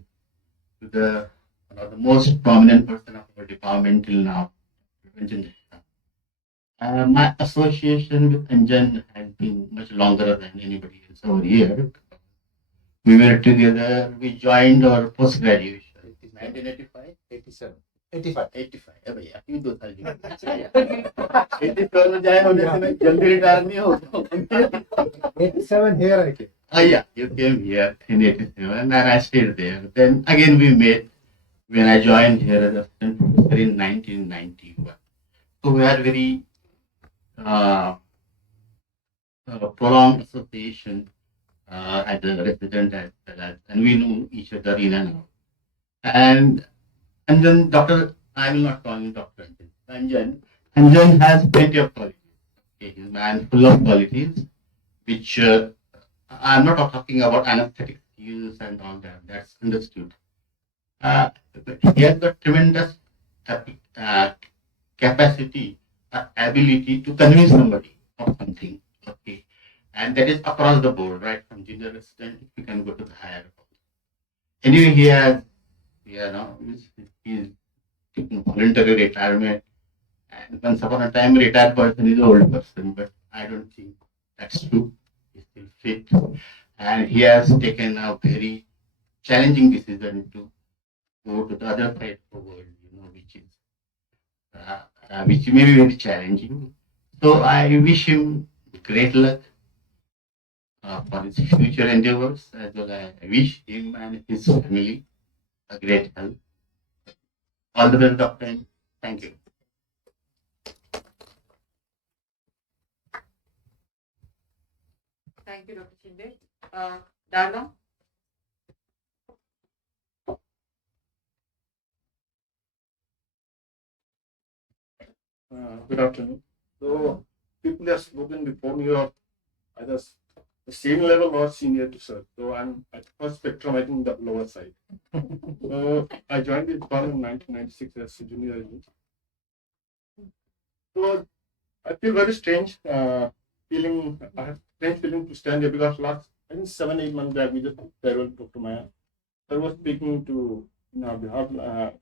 to one of the most prominent person of our department till now, Anjan. My association with Anjan has been much longer than anybody else over here. We were together, we joined our post graduation. It is 1985? 87. 85. 85. अबे यार, क्यों 2 साल की बात है? 87 में जाए होने से मैं जल्दी रिटायर नहीं होता. 87 here I came. Yeah, you came here in 87 and I stayed there. Then again we met when I joined here as assistant professor in 1991. So we had very prolonged association as a resident as well as, and we knew each other in and out. And then I will not call him Dr. Anjan. Anjan has plenty of qualities. Okay, he's a man full of qualities, which I'm not talking about anesthetic skills and all that. That's understood. He has got tremendous capacity, ability to convince somebody of something. Okay, and that is across the board, right? From junior resident, you can go to the higher level. Anyway, he has, he's taking voluntary retirement. And once upon a time, a retired person is an old person, but I don't think that's true. He's still fit. And he has taken a very challenging decision to go to the other side of the world, which may be very challenging. So I wish him great luck for his future endeavors, as well as I wish him and his family a great health. All the best, Doctor. Thank you. Thank you, Dr. Shinde. Darla? Good afternoon. So, people have spoken before me are either the same level or senior to sir. So, I'm at first spectrum, I think the lower side. So, I joined the department in 1996 as a junior agent. So, I feel very strange feeling. I have strange feeling to stand here because last, I think 7-8 months back, we just traveled to Dr. Maya. I was speaking to, in our behalf,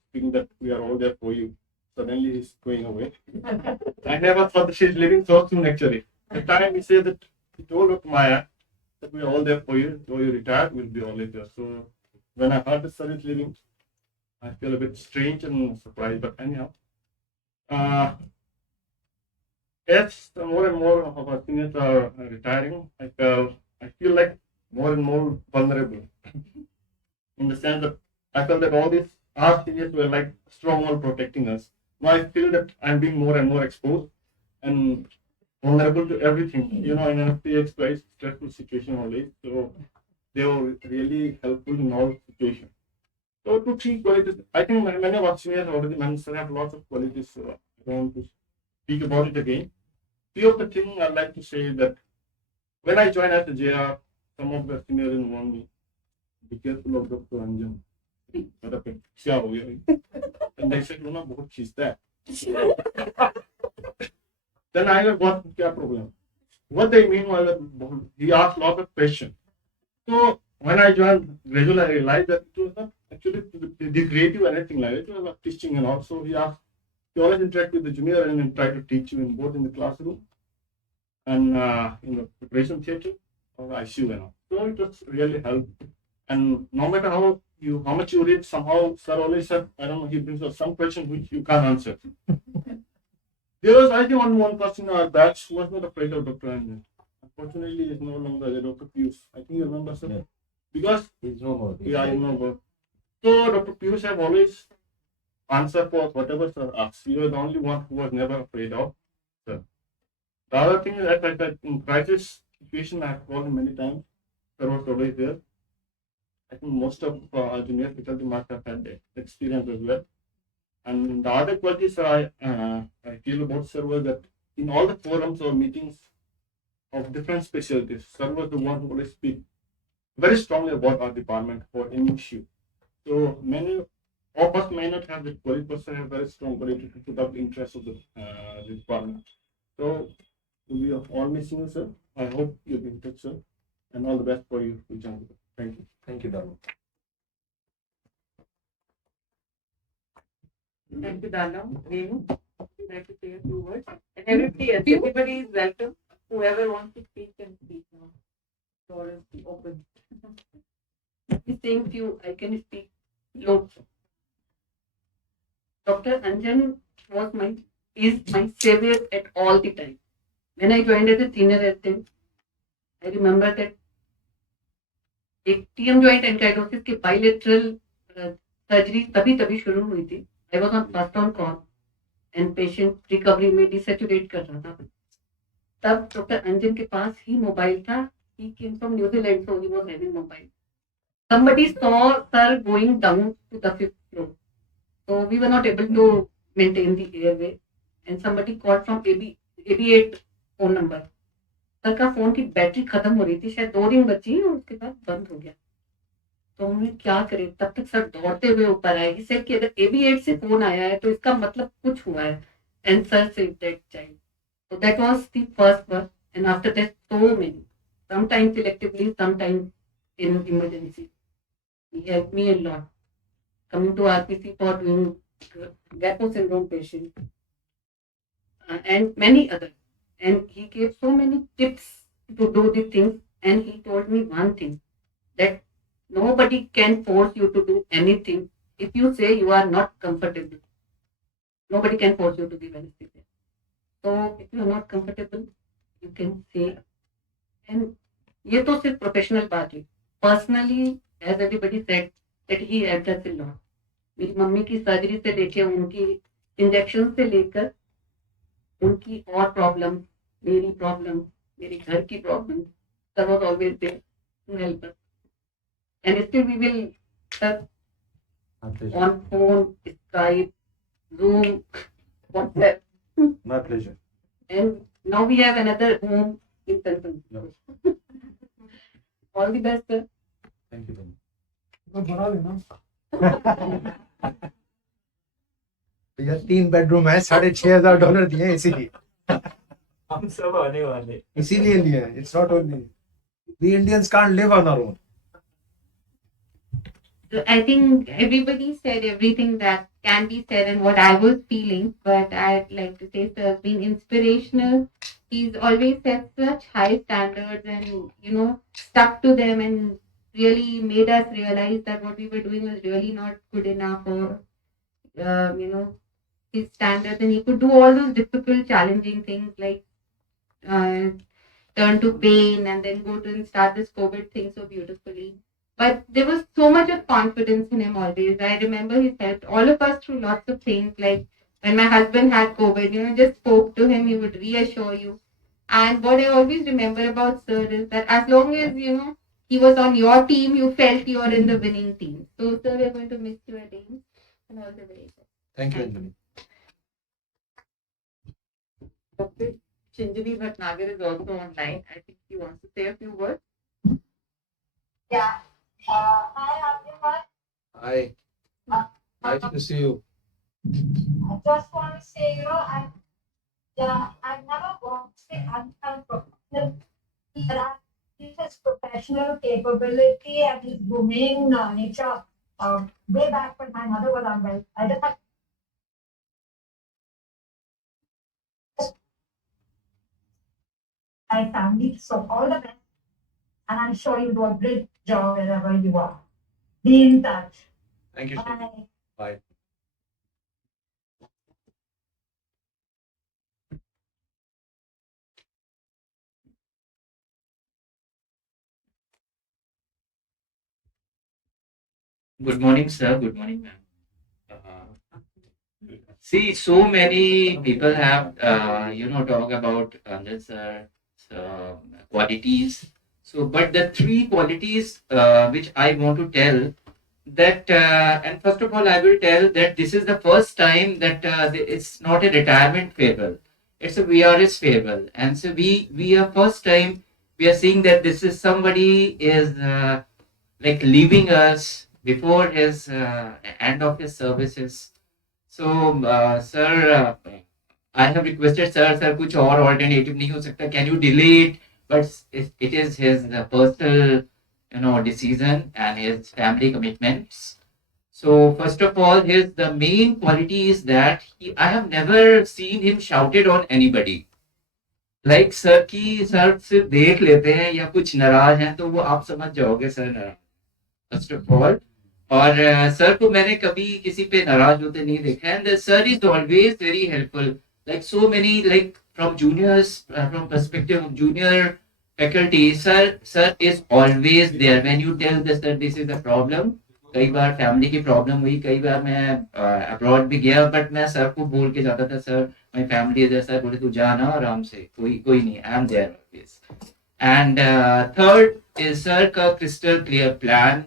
speaking that we are all there for you. Suddenly he's going away. I never thought that she's leaving so soon actually. The time he said that he told Dr. Maya that we are all there for you, though you retired, we'll be always there. So when I heard the sir is leaving, I feel a bit strange and surprised, but anyhow. As more and more of our seniors are retiring, I feel like more and more vulnerable. In the sense that I felt that all these our seniors were like strong wall protecting us. Now I feel that I'm being more and more exposed and vulnerable to everything. You know, in an FPX place, stressful situation always. So they were really helpful in all situations. So 2-3 qualities. I think many of our seniors already mentioned have lots of qualities. So I don't want to speak about it again. Few of the things I'd like to say that when I joined as a JR, some of the seniors warned me, be careful of Dr. Anjan. And they said, Luna, what she's that. Then I got what problem. What they mean was that he asked a lot of questions. So when I joined gradually, I realized that it was not actually the creative or anything like it. It was about teaching and also he always interact with the junior and try to teach you in both in the classroom and in the preparation theatre or ICU and all. So it was really helped. And no matter how much you read, somehow sir always said, I don't know, he brings up some question which you can't answer. There was, I think, only one person in our batch who was not afraid of Dr. Anjan. Unfortunately, he is no longer there, Dr. Pius. I think you remember, sir? Yeah. Because he's no more. Yeah, he's no more. So Dr. Pius have always answered for whatever sir asks. He was the only one who was never afraid of sir. The other thing is that in crisis situation, I have called him many times. Sir was always there. I think most of our junior faculty must have had that experience as well. And the other qualities I feel about sir was that in all the forums or meetings of different specialties, sir was the one who always speak very strongly about our department for any issue. So many of us may not have the quality, but sir have very strong quality to put up the interest of the department. So we are all missing you, sir. I hope you'll be in touch, sir. And all the best for you. Thank you. Thank you, Dharma. Thank you, Dana. Venu, I'd like to say a few words. And everybody is welcome. Whoever wants to speak can speak now. Floor is open. The same few I can speak low. Dr. Anjan is my savior at all the time. When I joined as a senior resident, I remember that एक TM joint ankylosis के bilateral surgery तभी शुरू हुई थी. I was on first on call and patient recovery में desaturate कर रहा था. तब डॉक्टर अंजन के पास ही मोबाइल था. He came from New Zealand, so he was having mobile. Somebody saw sir going down to the 5th floor, so we were not able to maintain the airway, and somebody called from AB8 phone number. Sir का phone की battery खत्म हो रही थी, शायद 2 ring बची और उसके बाद बंद हो गया. तो हमने क्या करें, तब तक सर दौड़ते हुए ऊपर आए. He said कि अगर AB8 से फोन आया है तो इसका मतलब कुछ हुआ है. And sir saved that child. So that was the first one, and after that so many. Sometimes selectively, sometimes in emergency. He helped me a lot. Coming to RPC for doing Gappo syndrome patient and many others. And he gave so many tips to do the things. And he told me one thing, that nobody can force you to do anything if you say you are not comfortable. Nobody can force you to give anesthesia. So if you are not comfortable, you can say. And ये तो सिर्फ professional बात है. Personally as everybody said that he helped us a lot. मेरी mummy की surgery से लेके उनकी इंजेक्शन से लेकर उनकी और प्रॉब्लम, मेरी प्रॉब्लम, मेरे घर की problem, sir was always there to help us. And still we will on phone, Skype, Zoom, WhatsApp. pleasure. And now we have another home in Tantan. All the best, sir. Thank you. भैया 3 bedroom है, $6,500 दिए हैं इसीलिए हम सब आने वाले इसीलिए लिए हैं. It's not only we Indians can't live on our own. I think everybody said everything that can be said and what I was feeling, but I'd like to say sir has been inspirational. He's always set such high standards and, stuck to them and really made us realize that what we were doing was really not good enough or, his standards. And he could do all those difficult, challenging things like turn to pain and then go to and start this COVID thing so beautifully. But there was so much of confidence in him always. I remember he helped all of us through lots of things. Like when my husband had COVID, just spoke to him, he would reassure you. And what I always remember about sir is that as long as, he was on your team, you felt you are in the winning team. So sir, we're going to miss you at AIIMS and all the very best. Thank you, Anjali. Dr. Chinjali Bhatnagar is also online. I think he wants to say a few words. Yeah. Hi, everyone. Hi. Nice to see you. I just want to say, I've never worked with Anjan professional, but his professional capability and his humane nature way back when my mother was unwell. I just had my family, so all the best, and I'm sure you do a great job wherever you are. Be in touch. Thank you. Bye. Bye. Good morning, sir. Good morning, ma'am. See, so many people have, talk about Anjan sir qualities. So, but the three qualities which I want to tell that, and first of all, I will tell that this is the first time that it's not a retirement farewell. It's a VRS farewell. And so we are first time we are seeing that this is somebody is like leaving us before his end of his services. So, sir, I have requested sir, कुछ और alternative नहीं हो सकता. Can you delay it? But it is his personal, decision and his family commitments. So, first of all, the main quality is that I have never seen him shouted on anybody. Like sir की sir सिर्फ देख लेते हैं या कुछ नाराज हैं तो वो आप समझ जाओगे सर नाराज. First of all, और सर को मैंने कभी किसी पे नाराज होते नहीं देखा. And sir is always very helpful. Like so many, like from juniors, from perspective of junior faculty, sir is always there. When you tell the sir this is the problem, कई बार फैमिली की problem हुई, कई बार मैं abroad भी गया, but मैं sir को बोल के जाता था sir my family is sir बोले तू जाना आराम से, कोई नहीं, I am there always. And third is sir का crystal clear plan.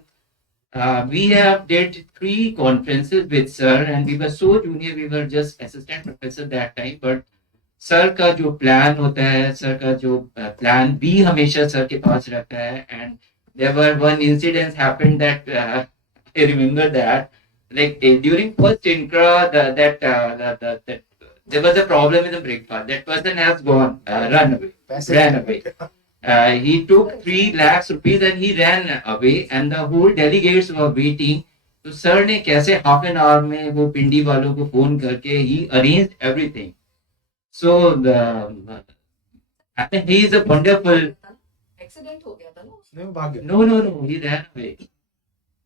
We have did 3 conferences with sir and we were so junior, we were just assistant professor that time, but sir का जो plan होता है, sir का जो plan भी हमेशा sir के पास रहता है. And there were one incident happened that I remember that like during first intra that there was a problem with the breakfast. That person has gone ran away. He took 3 lakhs rupees and he ran away and the whole delegates were waiting. तो sir ने कैसे half an hour में वो पिंडी वालों को phone करके he arranged everything. So I think he is a wonderful. Accident हो गया था ना. नहीं भाग गया. No, he ran away.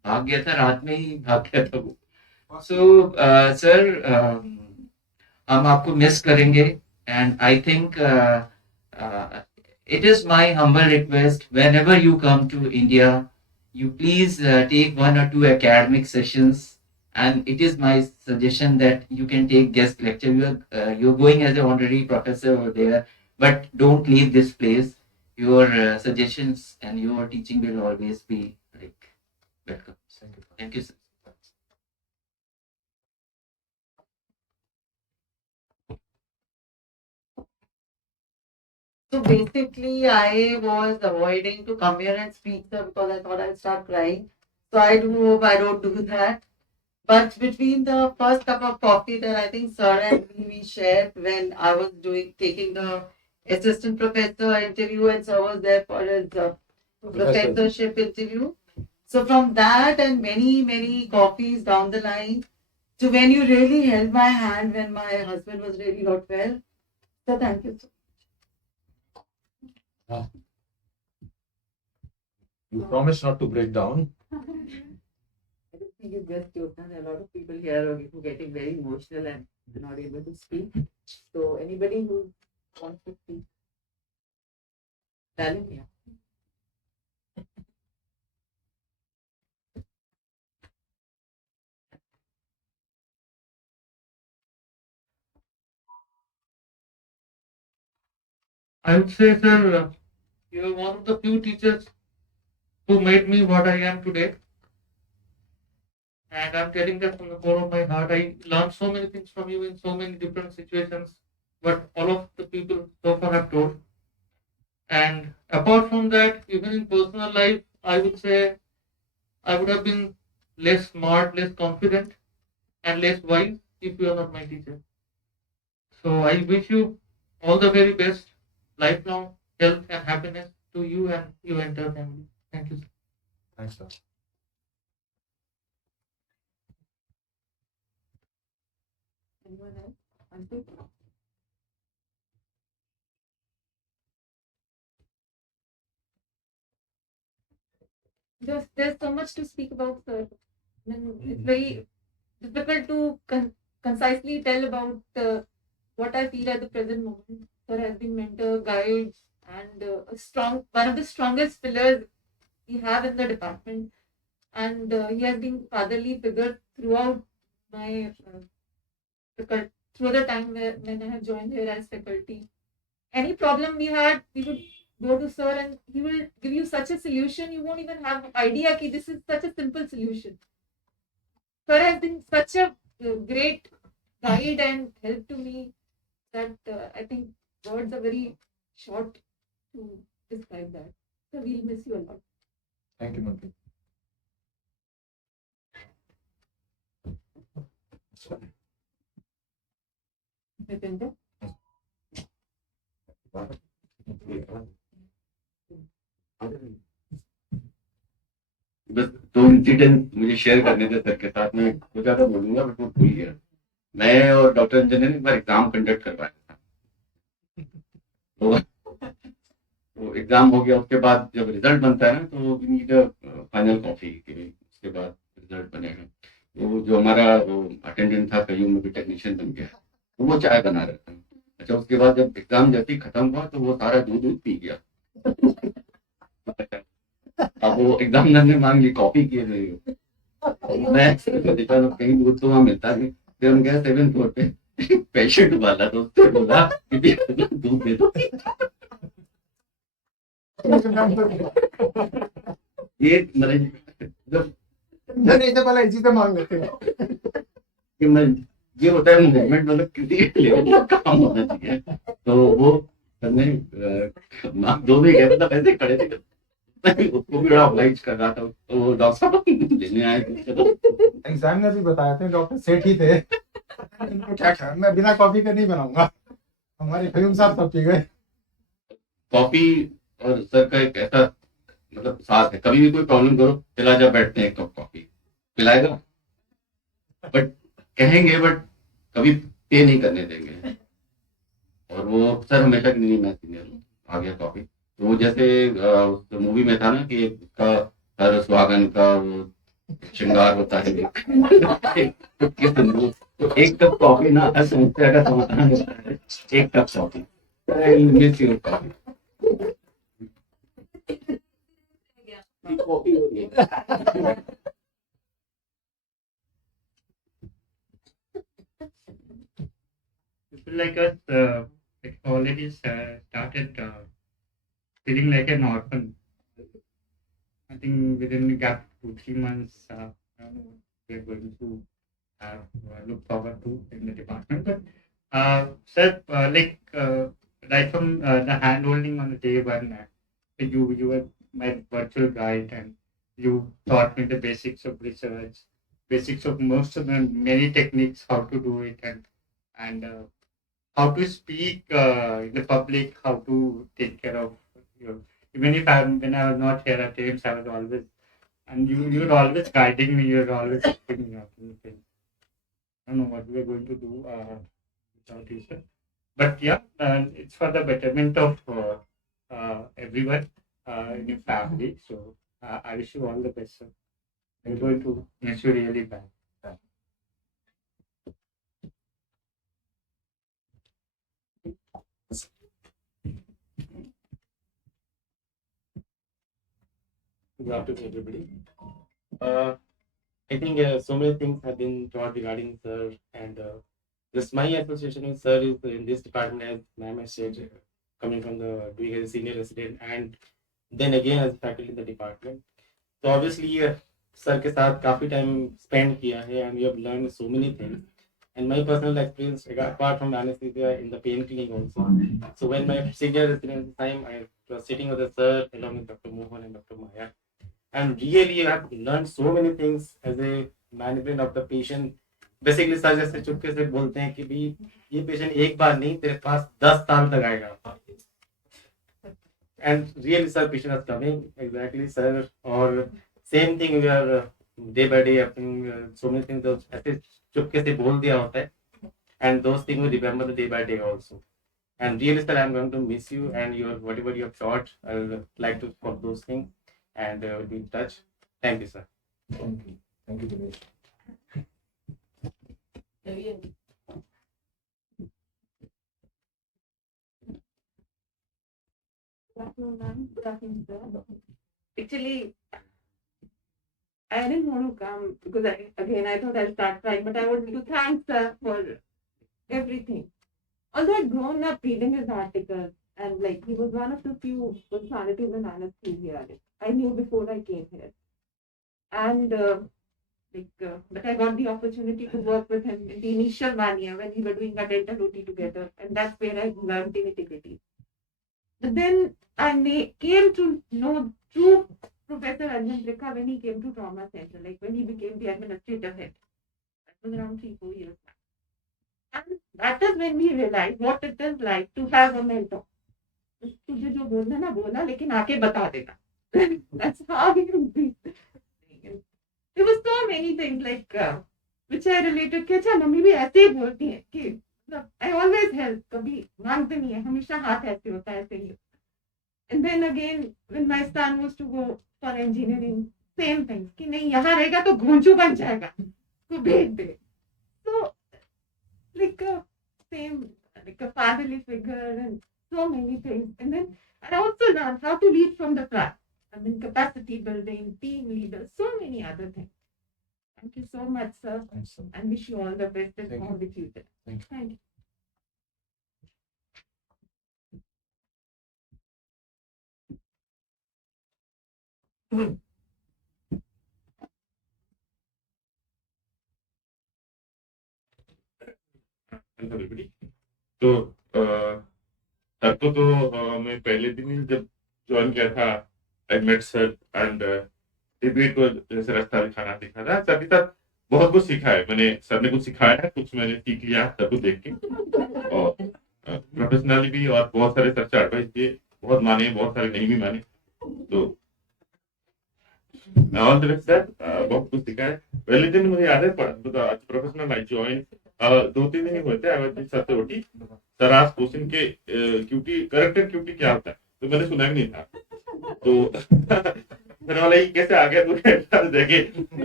भाग गया था, रात में ही भाग गया था वो. So sir, हम आपको मिस करेंगे and I think it is my humble request whenever you come to India, you please take 1 or 2 academic sessions, and it is my suggestion that you can take guest lecture. You're going as an honorary professor over there, but don't leave this place. Your suggestions and your teaching will always be like welcome. Thank you, sir. So basically, I was avoiding to come here and speak, sir, because I thought I'd start crying. So I do hope I don't do that. But between the first cup of coffee that I think sir and we shared when I was taking the assistant professor interview and sir was there for his professorship interview. So from that and many coffees down the line to when you really held my hand when my husband was really not well. So thank you. You promise not to break down. I don't think it's just you. There are a lot of people here who are getting very emotional and not able to speak. So anybody who wants to speak, tell him here. I would say, sir, you are one of the few teachers who made me what I am today. And I'm telling that from the core of my heart. I learned so many things from you in so many different situations, but all of the people so far have told. And apart from that, even in personal life, I would say I would have been less smart, less confident, and less wise if you are not my teacher. So I wish you all the very best, lifelong health and happiness to you and your entire family. Thank you, sir. Thanks, sir. Anyone else? Auntie? There's so much to speak about, sir. I mean, it's very difficult to concisely tell about what I feel at the present moment. Sir has been mentor, guide, and one of the strongest pillars we have in the department. And he has been fatherly figure throughout my through the time when I have joined here as faculty. Any problem we had, we would go to sir and he will give you such a solution you won't even have idea that this is such a simple solution. Sir has been such a great guide and help to me that I think words are very short to describe that. So we'll miss you a lot. Thank you, Manpreet. Vipinda? बस दो incident मुझे share करने थे sir के साथ में कुछ ज्यादा बोलूंगा बट वो भूल गया मैं और डॉक्टर अंजन ने एक बार एग्जाम कंडक्ट करवाया था तो एग्जाम हो गया उसके बाद जब रिजल्ट बनता है ना तो वी नीड फाइनल कॉपी उसके बाद रिजल्ट बनेगा तो जो हमारा वो अटेंडेंट था कहीं में भी टेक्नीशियन बन गया तो वो चाय बना रहा था अच्छा उसके बाद जब एग्जाम जैसे ही खत्म हुआ तो वो सारा दूध पी गया अब वो एग्जामिनर ने मांग ली कॉपी किए थे मैं देखा तो कहीं दूध तो वहां मिलता नहीं फिर हम गए 7th फ्लोर पे पेशेंट वाला तो उससे बोला कि दूध दे दो ये मतलब नहीं तो पहले इसी से मांग लेते हैं कि मैं ये होता है मूवमेंट मतलब किसी लेवल का काम होना चाहिए तो वो करने दो भी गए मतलब ऐसे खड़े थे उसको भी बड़ा ऑब्लाइज कर रहा था तो डॉक्टर साहब लेने आए एग्जामिनर भी बताए थे डॉक्टर सेठ ही थे इनको क्या ख्याल मैं बिना कॉफी के नहीं बनाऊंगा हमारे फहीम साहब सब पी गए कॉफी और सर का एक ऐसा मतलब साथ है कभी भी कोई प्रॉब्लम करो चला जा बैठते हैं एक कप कॉफी पिलाएगा बट कहेंगे बट कभी पे नहीं करने देंगे और वो सर हमेशा नहीं मैं सीनियर हूँ आ गया कॉफी तो वो जैसे उस मूवी में था ना कि उसका हर सुहागन का वो श्रृंगार होता है तो एक कप कॉफी ना हर समस्या का समाधान होता है एक cup coffee miss your coffee People like us already started feeling like an orphan. I think within a gap 2-3 months, we are going to look forward to in the department. But sir, right from the hand holding on the day one, you were my virtual guide, and you taught me the basics of research, basics of most of the many techniques, how to do it, and how to speak in the public, how to take care of your. Even if when I was not here at AIIMS, I was always, and you were always guiding me. You were always helping me out. I don't know what we are going to do without you, sir. But yeah, it's for the betterment of everyone in your family. So I wish you all the best, sir. I'm going to miss you really bad. Good afternoon, everybody. I think so many things have been taught regarding sir, and just my association with sir is in this department, as ma'am has said, coming from the doing as a senior resident and then again as faculty in the department. So obviously, sir के साथ काफी time spend किया है, and we have learned so many things. And my personal experience, apart from anesthesia, in the pain clinic also. So when my senior residence time, I was sitting with the sir along with Dr. Mohan and Dr. Maya. And really, I have learned so many things as a management of the patient. Basically, sir जैसे चुपके से बोलते हैं कि भी ये patient एक बार नहीं तेरे पास 10 साल तक आएगा. And really, sir, patient is coming exactly, sir. Or same thing, we are day by day happening. So many things ऐसे चुपके से बोल दिया होता है. And those things we remember the day by day also. And really, sir, I'm going to miss you and your whatever you have taught. I'll like to for those things. And we'll be in touch. Thank you, sir. Thank you. Thank you, Dinesh. Good afternoon, ma'am. Good afternoon, sir. Actually, I didn't want to come because I thought I'll start crying, but I wanted to thank sir for everything. Although I'd grown up reading his articles, and like he was one of the few personalities in anesthesia I knew before I came here. And but I got the opportunity to work with him in the initial 1 year when we were doing a dental OT together, and that's where I learned the nitty-gritty. But then I came to know true Professor Anjan Trikha when he came to Trauma Center, like when he became the administrative head. That was around 3-4 years back. And that is when we realized what it is like to have a mentor. तुझे जो बोलना ना बोला लेकिन आके बता देना. That's how he would be. There were so many things like which I related कि अच्छा मम्मी भी ऐसे ही बोलती है कि I always help, कभी मांगते नहीं है, हमेशा हाथ ऐसे होता है ऐसे ही. And then again when my son was to go for engineering, same thing कि नहीं यहाँ रहेगा तो घोंचू बन जाएगा, तो भेज दे. So like same like a fatherly figure and so many things. And then I also learned how to lead from the front. I mean, capacity building, team leaders, so many other things. Thank you so much, sir. Thanks, sir. And wish you all the best in Thank all you. the future. Thank you. Thank you. everybody. तो तब तो मैं पहले दिन ही जब join किया था I met sir and debate को जैसे रास्ता दिखाना दिखा था. सर के साथ बहुत कुछ सीखा है मैंने. सर ने कुछ सिखाया है, कुछ मैंने सीख लिया सर को देख के, और प्रोफेशनली भी. और बहुत सारे सर से एडवाइस दिए, बहुत माने, बहुत सारे नहीं भी माने. तो ऑल द बेस्ट सर. बहुत कुछ सीखा है. पहले दिन मुझे याद है प्रोफेशनल आई ज्वाइन 2-3 दिन ही हुए थे. आई वाज सर से ओटी. सर आज क्वेश्चन के क्यूटी करेक्टेड क्यूटी क्या होता है तो मैंने सुना भी नहीं था. तो मैंने वाला ये कैसे आ गया तो देखे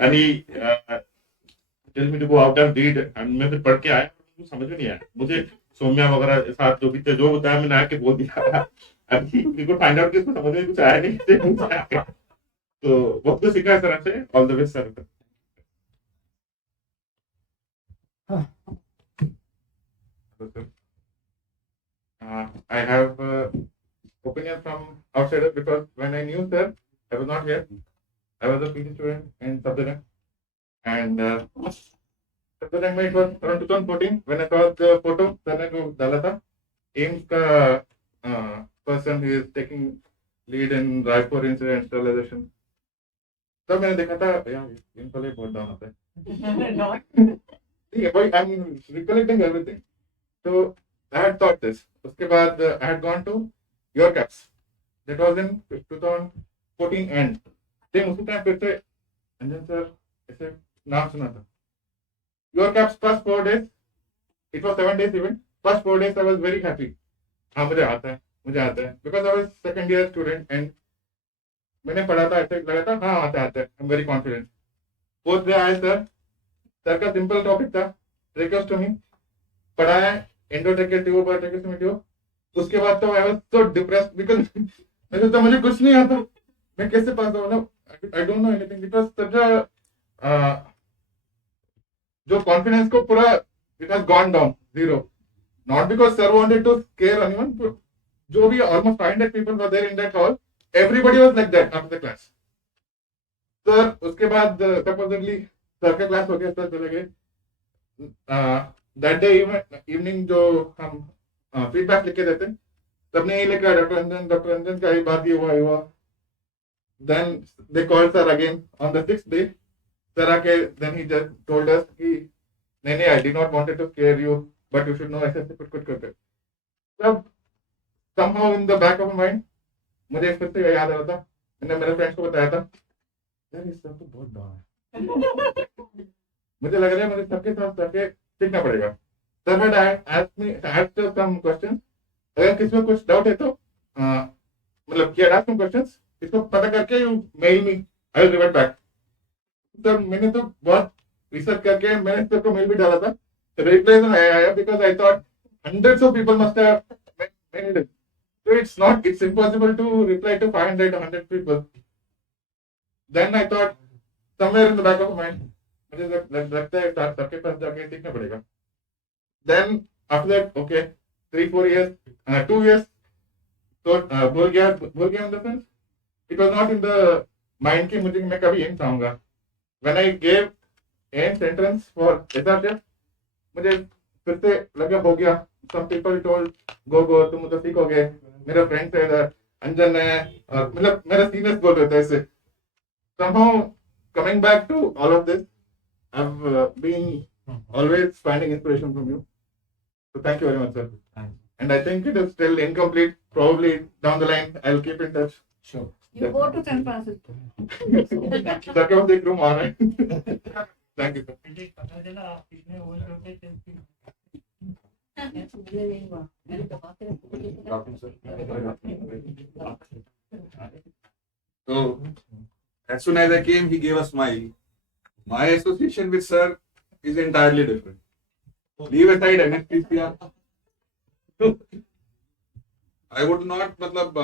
आणि tell me to go out and read. And मैं फिर पढ़ के आया, मुझे समझ में नहीं आया. मुझे सौम्या वगैरह साथ जो भी थे जो बताया मैंने आके बोल दिया. अभी मेरे को फाइंड आउट कि इसको समझ में कुछ आया नहीं. तो बहुत कुछ सीखा है सर से. All the best sir. I have opinion from outsider because when I knew sir, I was not here. I was a PG student in Sabdarank, and Sabdarank में it was around 2014 when I saw the photo sir ने जो डाला था AIIMS का person who is taking lead in Raipur incident sterilization. तब मैंने देखा था यार इनका लिए बहुत डाउन होता है ठीक है भाई I'm recollecting everything. So I had thought this. उसके बाद I had gone to your caps. That was in 2014 end. Then उसी टाइम फिर से अंजन सर ऐसे नाम सुना था. Your caps first 4 days. It was 7 days event. First 4 days I was very happy. हाँ मुझे आता है because I was second year student and मैंने पढ़ा था ऐसे लगा था हाँ आता है I'm very confident. Fourth day आए सर का सिंपल टॉपिक था ट्रेकोस्टोमी पढ़ाया एंडोट्रेकियल ट्यूब और ट्रेकोस्टोमी ट्यूब. उसके बाद तो I was so depressed because मैंने तो मुझे कुछ नहीं आता मैं कैसे पास होऊंगा I don't know anything. It was such a जो कॉन्फिडेंस को पूरा it has gone down zero. Not because sir wanted to scare anyone जो भी almost 500 people were there in that hall everybody was like that after the class. Sir उसके बाद supposedly sir का class हो गया sir चले गए. That day evening जो हम फीडबैक लिख के देते सबने यही लिखा डॉक्टर अंजन का ही बात ये हुआ. Then they called sir again on the 6th day. Sir आके then he just told us कि नहीं I did not wanted to scare you but you should know ऐसे कुछ करते. तब somehow in the back of my mind मुझे फिर से याद आ रहा था मैंने मेरे फ्रेंड्स को बताया था यार इस सर तो बहुत डाउन है मुझे लग रहा है मुझे सबके साथ करके सीखना पड़ेगा. Sir had asked me some questions. अगर किसी में कुछ डाउट है तो मतलब कि ask some questions इसको पता करके you mail me I will revert back. तो मैंने तो बहुत रिसर्च करके मैंने सबको मेल भी डाला था. रिप्लाई तो नहीं आया because I thought hundreds of people must have mailed it. So it's impossible to reply to 500 or 100 people. Then I thought somewhere in the back of my mind मुझे लगता है सबके पास जाके सीखना पड़ेगा. Then after that okay 3-4 years 2 years तो भूल गया in the sense it was not in the mind कि मुझे मैं कभी AIIMS आऊंगा. When I gave AIIMS entrance for SRCF मुझे फिर से लगा हो गया. Some people told go तुम तो सीखोगे. मेरा फ्रेंड है इधर अंजन है और मतलब मेरा सीनियर्स बोल रहे थे ऐसे. Somehow coming back to all of this I've been always finding inspiration from you. So thank you very much, sir. And I think it is still incomplete. Probably down the line, I'll keep in touch. Sure. You go to San Francisco. Sir, के पास एक room आ रहा है. Thank you, So, as soon as I came, he gave a smile. My association with sir is entirely different. Leave aside anesthesia. I would not, मतलब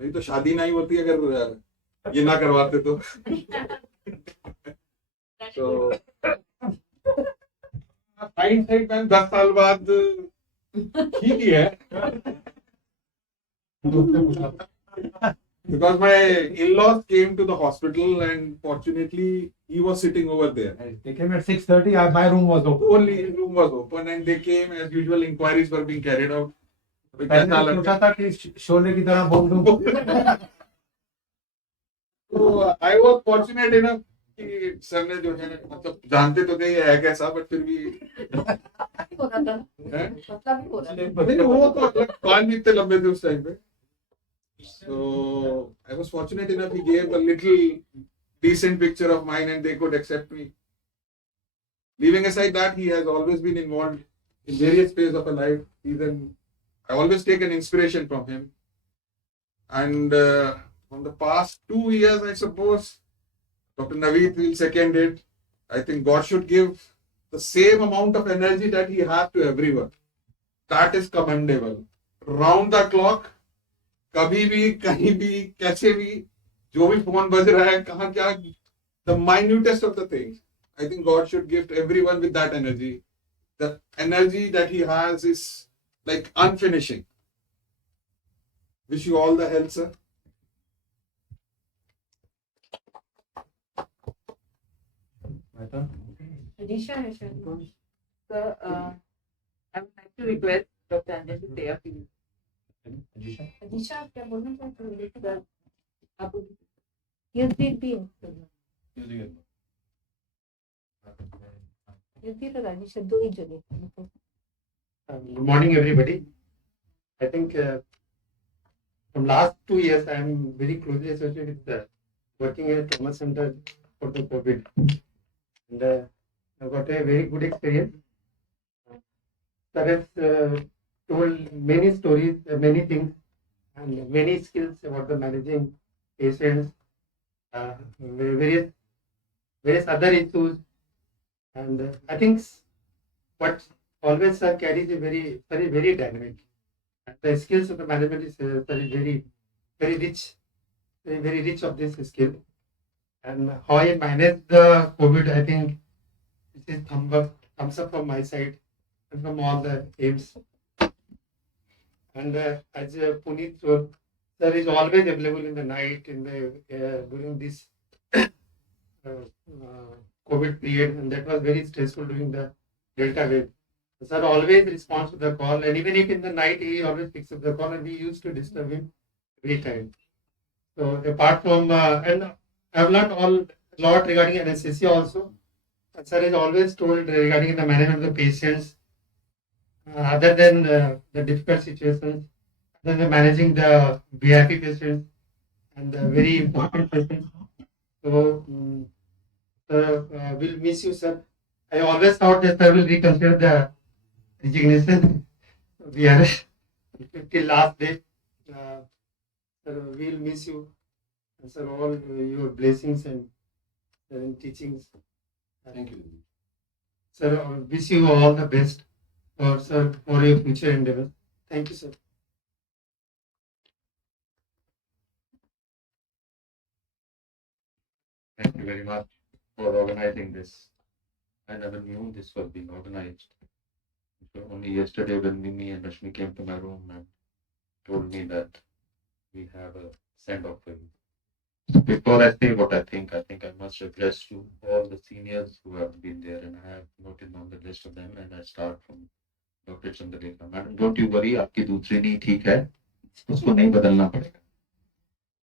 मेरी तो शादी नहीं होती अगर ये ना करवाते तो. So, hindsight में 10 साल बाद ठीक ही है. Because my in-laws came to the hospital and fortunately he was sitting over there. They came at 6:30. My room was open. Only his room was open and they came as usual. Inquiries were being carried out. पहले सोचा था कि शोले की तरह बोल दूं. So I was fortunate enough कि sir ने जो है मतलब जानते तो नहीं है कैसा बट फिर भी नहीं वो तो कान भी इतने लंबे थे उस टाइम पे. So I was fortunate enough he gave a little decent picture of mine and they could accept me. Leaving aside that, he has always been involved in various phases of a life. I always take an inspiration from him. And from the past 2 years, I suppose, Dr. Naveed will second it. I think God should give the same amount of energy that he has to everyone. That is commendable. Round the clock, कभी भी कहीं भी कैसे भी जो भी phone बज रहा है कहाँ क्या the minutest of the things. I think God should gift everyone with that energy. The energy that he has is like unfinishing. Wish you all the health, sir. So, I would like to request Dr. Anjan to say a few अजीशा आप क्या बोलना चाहते हो? आप युद्धवीर भी है। युद्धवीर और अजीशा दो ही जगह। Good morning, everybody. I think from last 2 years, I am very closely associated with working in a trauma center for the COVID, and I got a very good experience. Sir has told many stories, many things, and many skills about the managing patients, various other issues, and I think what always sir carries a very dynamic. And the skills of the management is very rich, very rich of this skill. And how I managed the COVID, I think this is thumbs up from my side and from all the AIIMS. And as Puneet told, sir is always available in the night, in the during this COVID period, and that was very stressful during the Delta wave. Sir always responds to the call, and even if in the night he always picks up the call, and we used to disturb him every time. So apart from and I've learned a lot regarding anesthesia also. Sir is always told regarding the management of the patients, other than the difficult situations, other than managing the VIP patients and the very important patients. So we'll miss you, sir. I always thought that sir will reconsider the resignation. We are till last day. Sir, we'll miss you. And sir, all your blessings and teachings. Thank you. Sir, I wish you all the best for your future endeavors. Thank you, sir. Thank you very much for organizing this. I never knew this was being organized. So only yesterday when Mimi and Rashmi came to my room and told me that we have a send-off for you. Before I say what I think I must address to all the seniors who have been there, and I have noted on the list of them, and I start from Dr. Chandrakha. Madam, don't you worry, आपकी दूसरी नींद ठीक है, उसको नहीं बदलना पड़ेगा.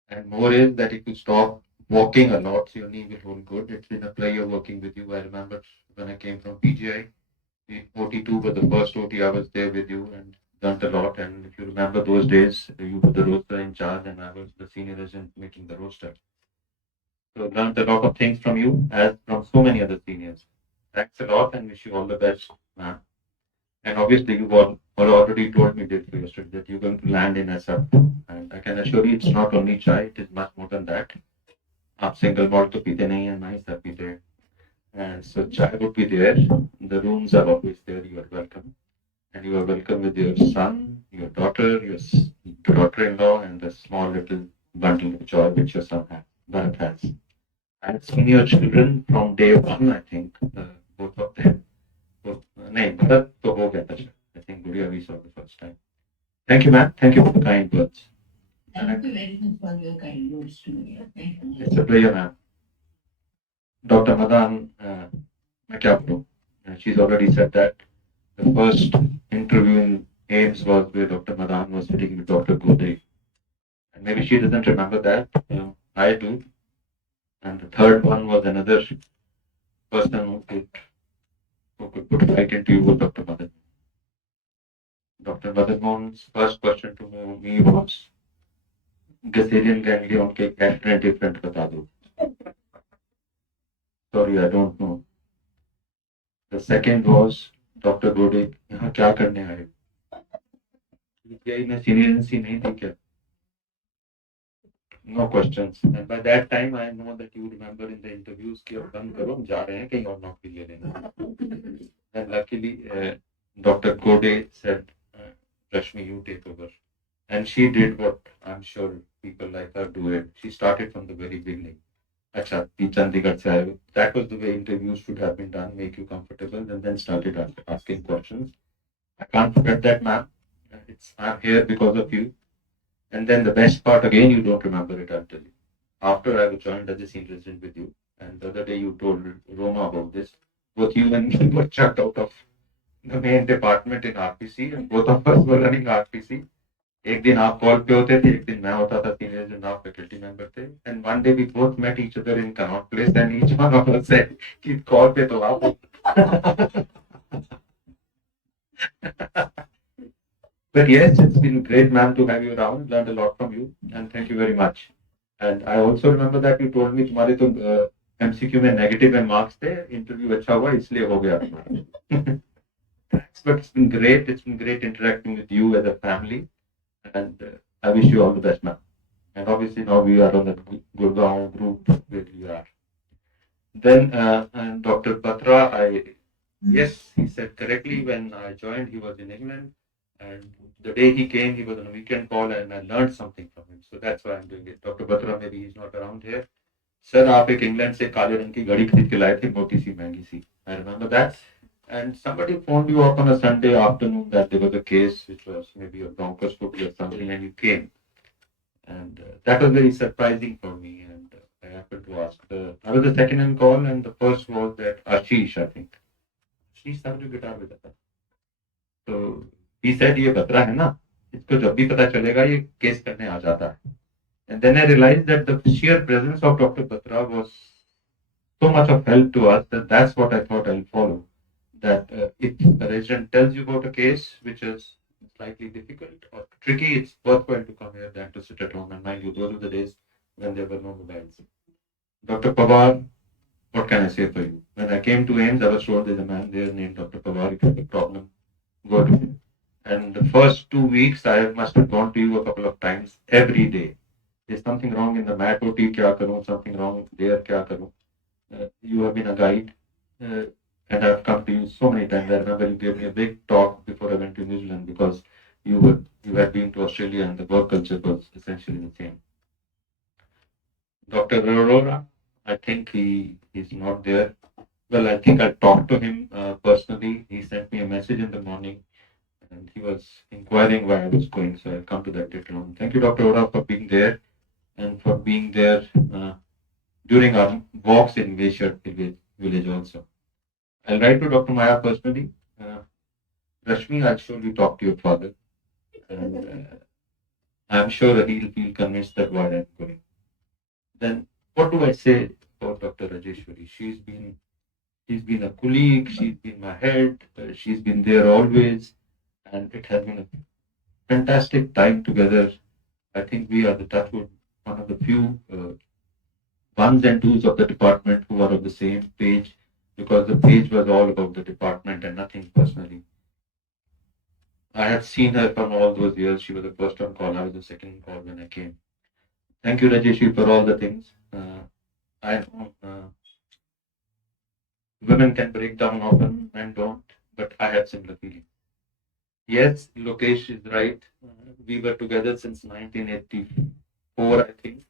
And more is that if you stop walking a lot, so your knee will hold good. It's been a pleasure working with you. I remember when I came from PGI, the OT2 was the first OT I was there with you and learned a lot. And if you remember those days, you were the roster in charge and I was the senior resident making the roster. So learned a lot of things from you as from so many other seniors. Thanks a lot and wish you all the best, ma'am. And obviously you all already told me this yesterday that you're going to land in SF. And I can assure you it's not only chai, it is much more than that. आप single malt तो पीते नहीं हैं, ना ही सब पीते हैं. And so chai would be there. The rooms are always there. You are welcome. And you are welcome with your son, your daughter, your daughter-in-law, and the small little bundle of joy which your son has. Bharat has. I've seen your children from day one, I think, both of them. नहीं, Bharat तो हो गया था. I think Gudiya we saw the first time. Thank you, ma'am. Thank you for the kind words. Thank you very much for your kind words to me. It's a pleasure, ma'am. Dr. Madan, मैं क्या बोलूं? She's already said that the first interview in AIIMS was where Dr. Madan was sitting with Dr. Gode. And maybe she doesn't remember that. I do. And the third one was another person who could put right into you was Dr. Madan. Dr. Madan Mohan's first question to me was, Gazillion ganglion के different बता दो. Sorry, I don't know. The second was Dr. Gode, यहाँ क्या करने आए? PGI में senior नहीं थी क्या? No questions. And by that time, I know that you remember in the interviews कि अब बंद करो, हम जा रहे हैं कहीं और नौकरी ले लेंगे. And luckily, Dr. Gode said, Rashmi, you take over. And she did what I'm sure people like her do it. She started from the very beginning. Acha, Chandigarh se aaye. That was the way interviews should have been done, make you comfortable, and then started asking questions. I can't forget that, ma'am. I'm here because of you. And then the best part, again, you don't remember it, I'll tell you. After I was joined as a senior resident with you, and the other day you told Roma about this, both you and me were chucked out of the main department in RPC, and both of us were running RPC. एक दिन आप call पे होते थे, एक दिन मैं होता था, सीनियर जो आप फैकल्टी मेंबर थे, and one day we both met each other in Connaught Place and each one of us said कि कॉल पे तो आप हो. But yes, it's been great, ma'am, to have you around. Learned a lot from you, and thank you very much. And I also remember that you told me तुम्हारे तो MCQ में negative में marks थे, interview अच्छा हुआ इसलिए हो गया तुम्हारा. But it's been great. It's been great interacting with you as a family, and I wish you all the best, ma'am. And obviously now we are on the Gurgaon group where we are. Then and Dr. Patra, yes, he said correctly. When I joined, he was in England, and the day he came, he was on a weekend call, and I learned something from him. So that's why I'm doing it. Dr. Patra, maybe he's not around here. Sir, आप एक England से काले रंग की घड़ी खरीद के लाए थे, मोटी सी महंगी सी. I remember that. And somebody phoned you up on a Sunday afternoon that there was a case which was maybe a bronchoscopy or something, and you came. And that was very surprising for me. And I happened to ask. I was the second in call, and the first was that Ashish, I think. Ashish था जो guitar बजाता था. So he said, ये बतरा है ना, इसको जब भी पता चलेगा ये केस करने आ जाता है. And then I realized that the sheer presence of Dr. Batra was so much of help to us that that's what I thought I'll follow. That if a resident tells you about a case which is slightly difficult or tricky, it's worthwhile to come here than to sit at home. And mind you, those were the days when there were no mobiles. Dr. Pawar, what can I say for you? When I came to AIIMS, I was told there's a man there named Dr. Pawar. If you have a problem, go to him. And the first 2 weeks, I must have gone to you a couple of times every day. There's something wrong in the mat OT, kya karoon, something wrong there, kya karoon. You have been a guide, and I've come to you so many times. I remember you gave me a big talk before I went to New Zealand because you had been to Australia and the work culture was essentially the same. Dr. Aurora, I think he's not there. Well, I think I talked to him personally. He sent me a message in the morning and he was inquiring why I was going. So I'll come to that later on. Thank you, Dr. Aurora, for being there and for being there during our walks in Vaishar village also. I'll write to Dr. Maya personally. Rashmi, I'll surely talk to your father. And I'm sure he'll feel convinced that why I'm going. Then what do I say about Dr. Rajeshwari? She's been a colleague, she's been my head, she's been there always, and it has been a fantastic time together. I think we are the Touchwood, one of the few ones and twos of the department who are on the same page, because the page was all about the department and nothing personally. I have seen her from all those years. She was the first on call, I was the second on call when I came. Thank you, Rajeshi, for all the things. I know women can break down often, men don't, but I have similar feelings. Yes, Lokesh is right. We were together since 1984, I think.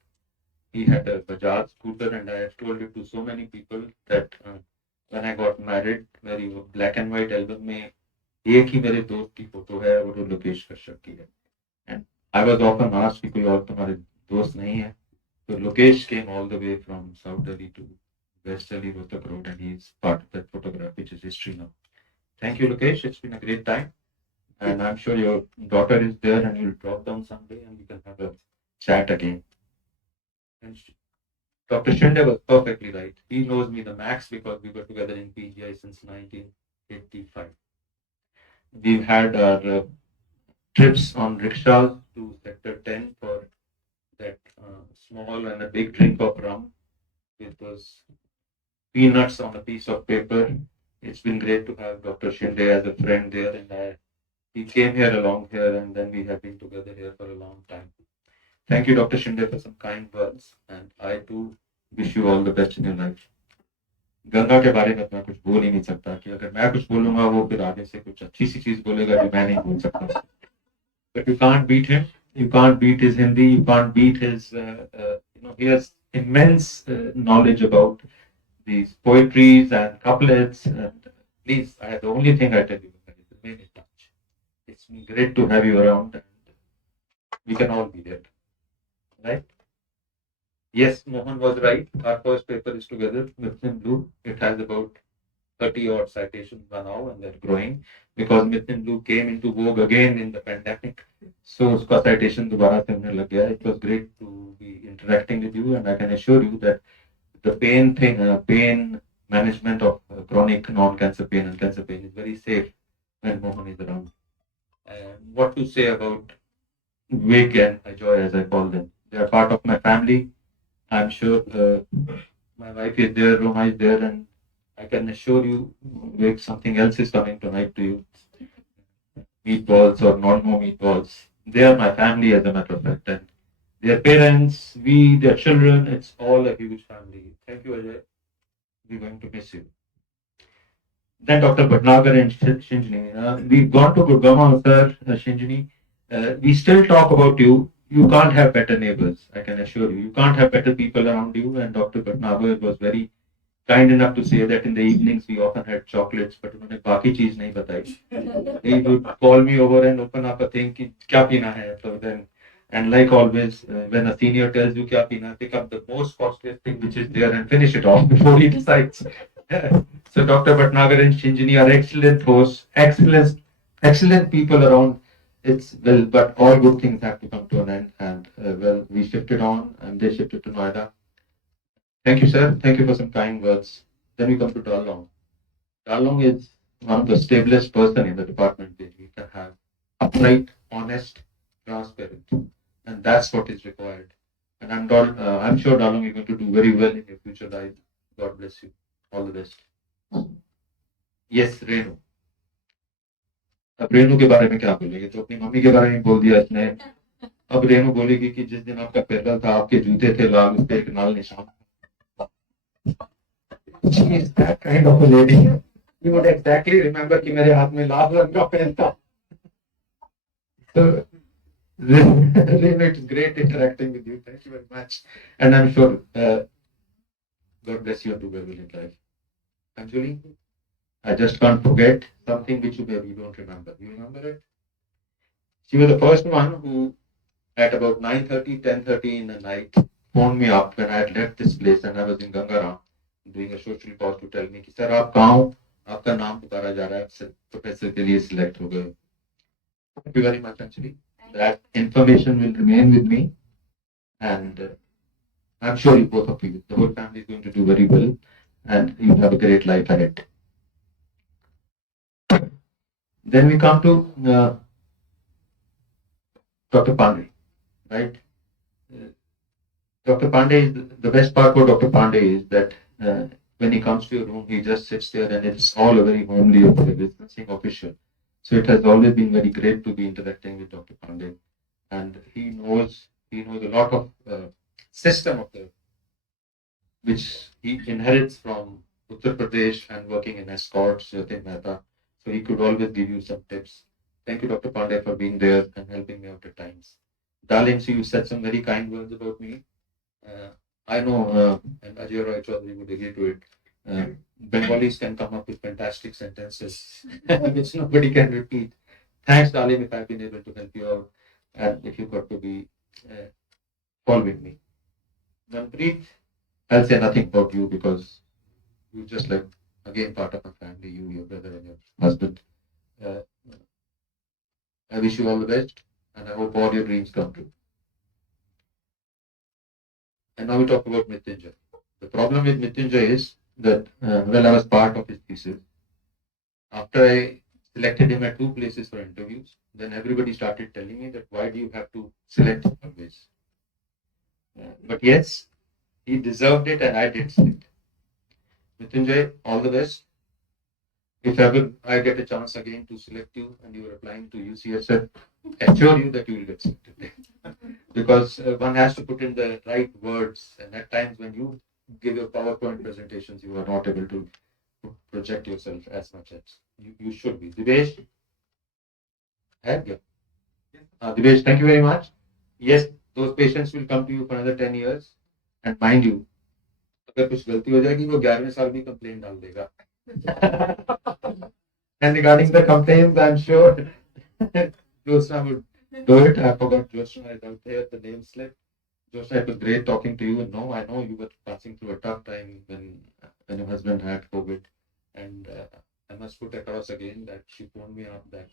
He had a Bajaj scooter, and I have told it to so many people that when I got married, मेरी वो black and white album में एक ही मेरे दोस्त की photo है और वो लोकेश कश्यप की है. And I was often asked कि कोई और तुम्हारे दोस्त नहीं है. So Lokesh came all the way from South Delhi to West Delhi, Rohtak Road, and he's part of that photograph, which is history now. Thank you, Lokesh. It's been a great time. And I'm sure your daughter is there and you'll drop down someday and we can have a chat again. And Dr. Shinde was perfectly right. He knows me the max because we were together in PGI since 1985. We've had our trips on rickshaws to Sector 10 for that small and a big drink of rum with those peanuts on a piece of paper. It's been great to have Dr. Shinde as a friend there, and he came here along here, and then we have been together here for a long time. Thank you, Dr. Shinde, for some kind words, and I too wish you all the best in your life. Ganga के बारे में मैं कुछ बोल ही नहीं सकता कि अगर मैं कुछ बोलूंगा वो फिर आगे से कुछ अच्छी सी चीज बोलेगा जो मैं नहीं बोल सकता. But you can't beat him. You can't beat his Hindi. You can't beat his. He has immense knowledge about these poetries and couplets. And please, the only thing I tell you is remain in touch. It's been great to have you around, and we can all be there, right? Yes, Mohan was right. Our first paper is together, Myths in Blue. It has about 30 odd citations by now, and they're growing because Myths in Blue came into vogue again in the pandemic. So उसका citation दोबारा से होने लग गया. It was great to be interacting with you, and I can assure you that the pain management of chronic non-cancer pain and cancer pain is very safe when Mohan is around. What to say about Vivek and Ajoy, as I call them? They are part of my family. I'm sure my wife is there, Roma is there, and I can assure you, Vivek, something else is coming tonight to you. Meatballs or no meatballs. They are my family, as a matter of fact, and their parents, we, their children, it's all a huge family. Thank you, Ajay. We're going to miss you. Then Dr. Bhatnagar and Shinjini. We've gone to Gurgaon, sir, Shinjini. We still talk about you. You can't have better neighbors, I can assure you. You can't have better people around you. And Dr. Bhatnagar was very kind enough to say that in the evenings we often had chocolates, but उन्होंने बाकी चीज नहीं बताई. He would call me over and open up a thing कि क्या पीना है. So then, and like always, when a senior tells you क्या पीना, pick up the most costliest thing which is there and finish it off before he decides. So Dr. Bhatnagar and Shinjini are excellent hosts, excellent people around. It's well, but all good things have to come to an end. And well, we shifted on, and they shifted to Noida. Thank you, sir. Thank you for some kind words. Then we come to Darlong. Darlong is one of the stablest person in the department that we can have. Upright, honest, transparent. And that's what is required. And I'm sure, Darlong, you're going to do very well in your future life. God bless you. All the best. Yes, Renu. अब रेनू के बारे में क्या बोलेगी? तो अपनी mummy के बारे में बोल दिया इसने. अब रेनू बोलेगी कि जिस दिन आपका फेयरवेल था, आपके जूते थे लाल, उस पे एक लाल निशान. She is that kind of a lady. You would exactly remember कि मेरे हाथ में लाल रंग का पेन था. So, Renu, it's great interacting with you. Thank you very much. And I'm sure God bless you and do well in life. Anjali, I just can't forget something which you maybe don't remember. You remember it? She was the first one who, at about 9:30, 10:30 in the night, phoned me up when I had left this place and I was in Gangaram doing a social call to tell me कि sir आप कहाँ हो? आपका नाम पुकारा जा रहा है, प्रोफेसर के लिए सिलेक्ट हो गए. Thank you very much, Anjali. That information will remain with me, and I'm sure you both of you, the whole family is going to do very well, and you have a great life ahead. Then we come to Dr. Pandey, right? Dr. Pandey, the best part for Dr. Pandey is that when he comes to your room, he just sits there and it's all a very homely affair. It's nothing official. So it has always been very great to be interacting with Dr. Pandey. And he knows a lot of system of the, which he inherits from Uttar Pradesh and working in escorts, Yatin Mehta. So he could always give you some tips. Thank you, Dr. Pandey, for being there and helping me out at times. Darling, so you said some very kind words about me. I know, and Ajay Roy Chaudhary would agree to it. Bengalis can come up with fantastic sentences which nobody can repeat. Thanks, darling, if I've been able to help you out, and if you got to be following me. Manpreet, I'll say nothing about you because you're just like, again, part of my family, you, your brother, and your husband. I wish you all the best, and I hope all your dreams come true. And now we talk about Mrityunjay. The problem with Mrityunjay is that, well, I was part of his thesis. After I selected him at 2 places for interviews, then everybody started telling me that why do you have to select him always? But yes, he deserved it and I did select. Mrityunjay, all the best. If ever I get a chance again to select you and you are applying to UCSF, assure you that you will get selected. Because one has to put in the right words, and at times when you give your PowerPoint presentations, you are not able to project yourself as much as you should be. Divesh? Divesh, thank you very much. Yes, those patients will come to you for another 10 years. And mind you, अगर कुछ गलती हो जाएगी वो 11वें साल में complain डाल देगा. And regarding the complaints, I'm sure Josna would do it. I forgot Josna is out there, the name slip. Josna, it was great talking to you. And no, I know you were passing through a tough time when your husband had COVID. And I must put across again that she phoned me up that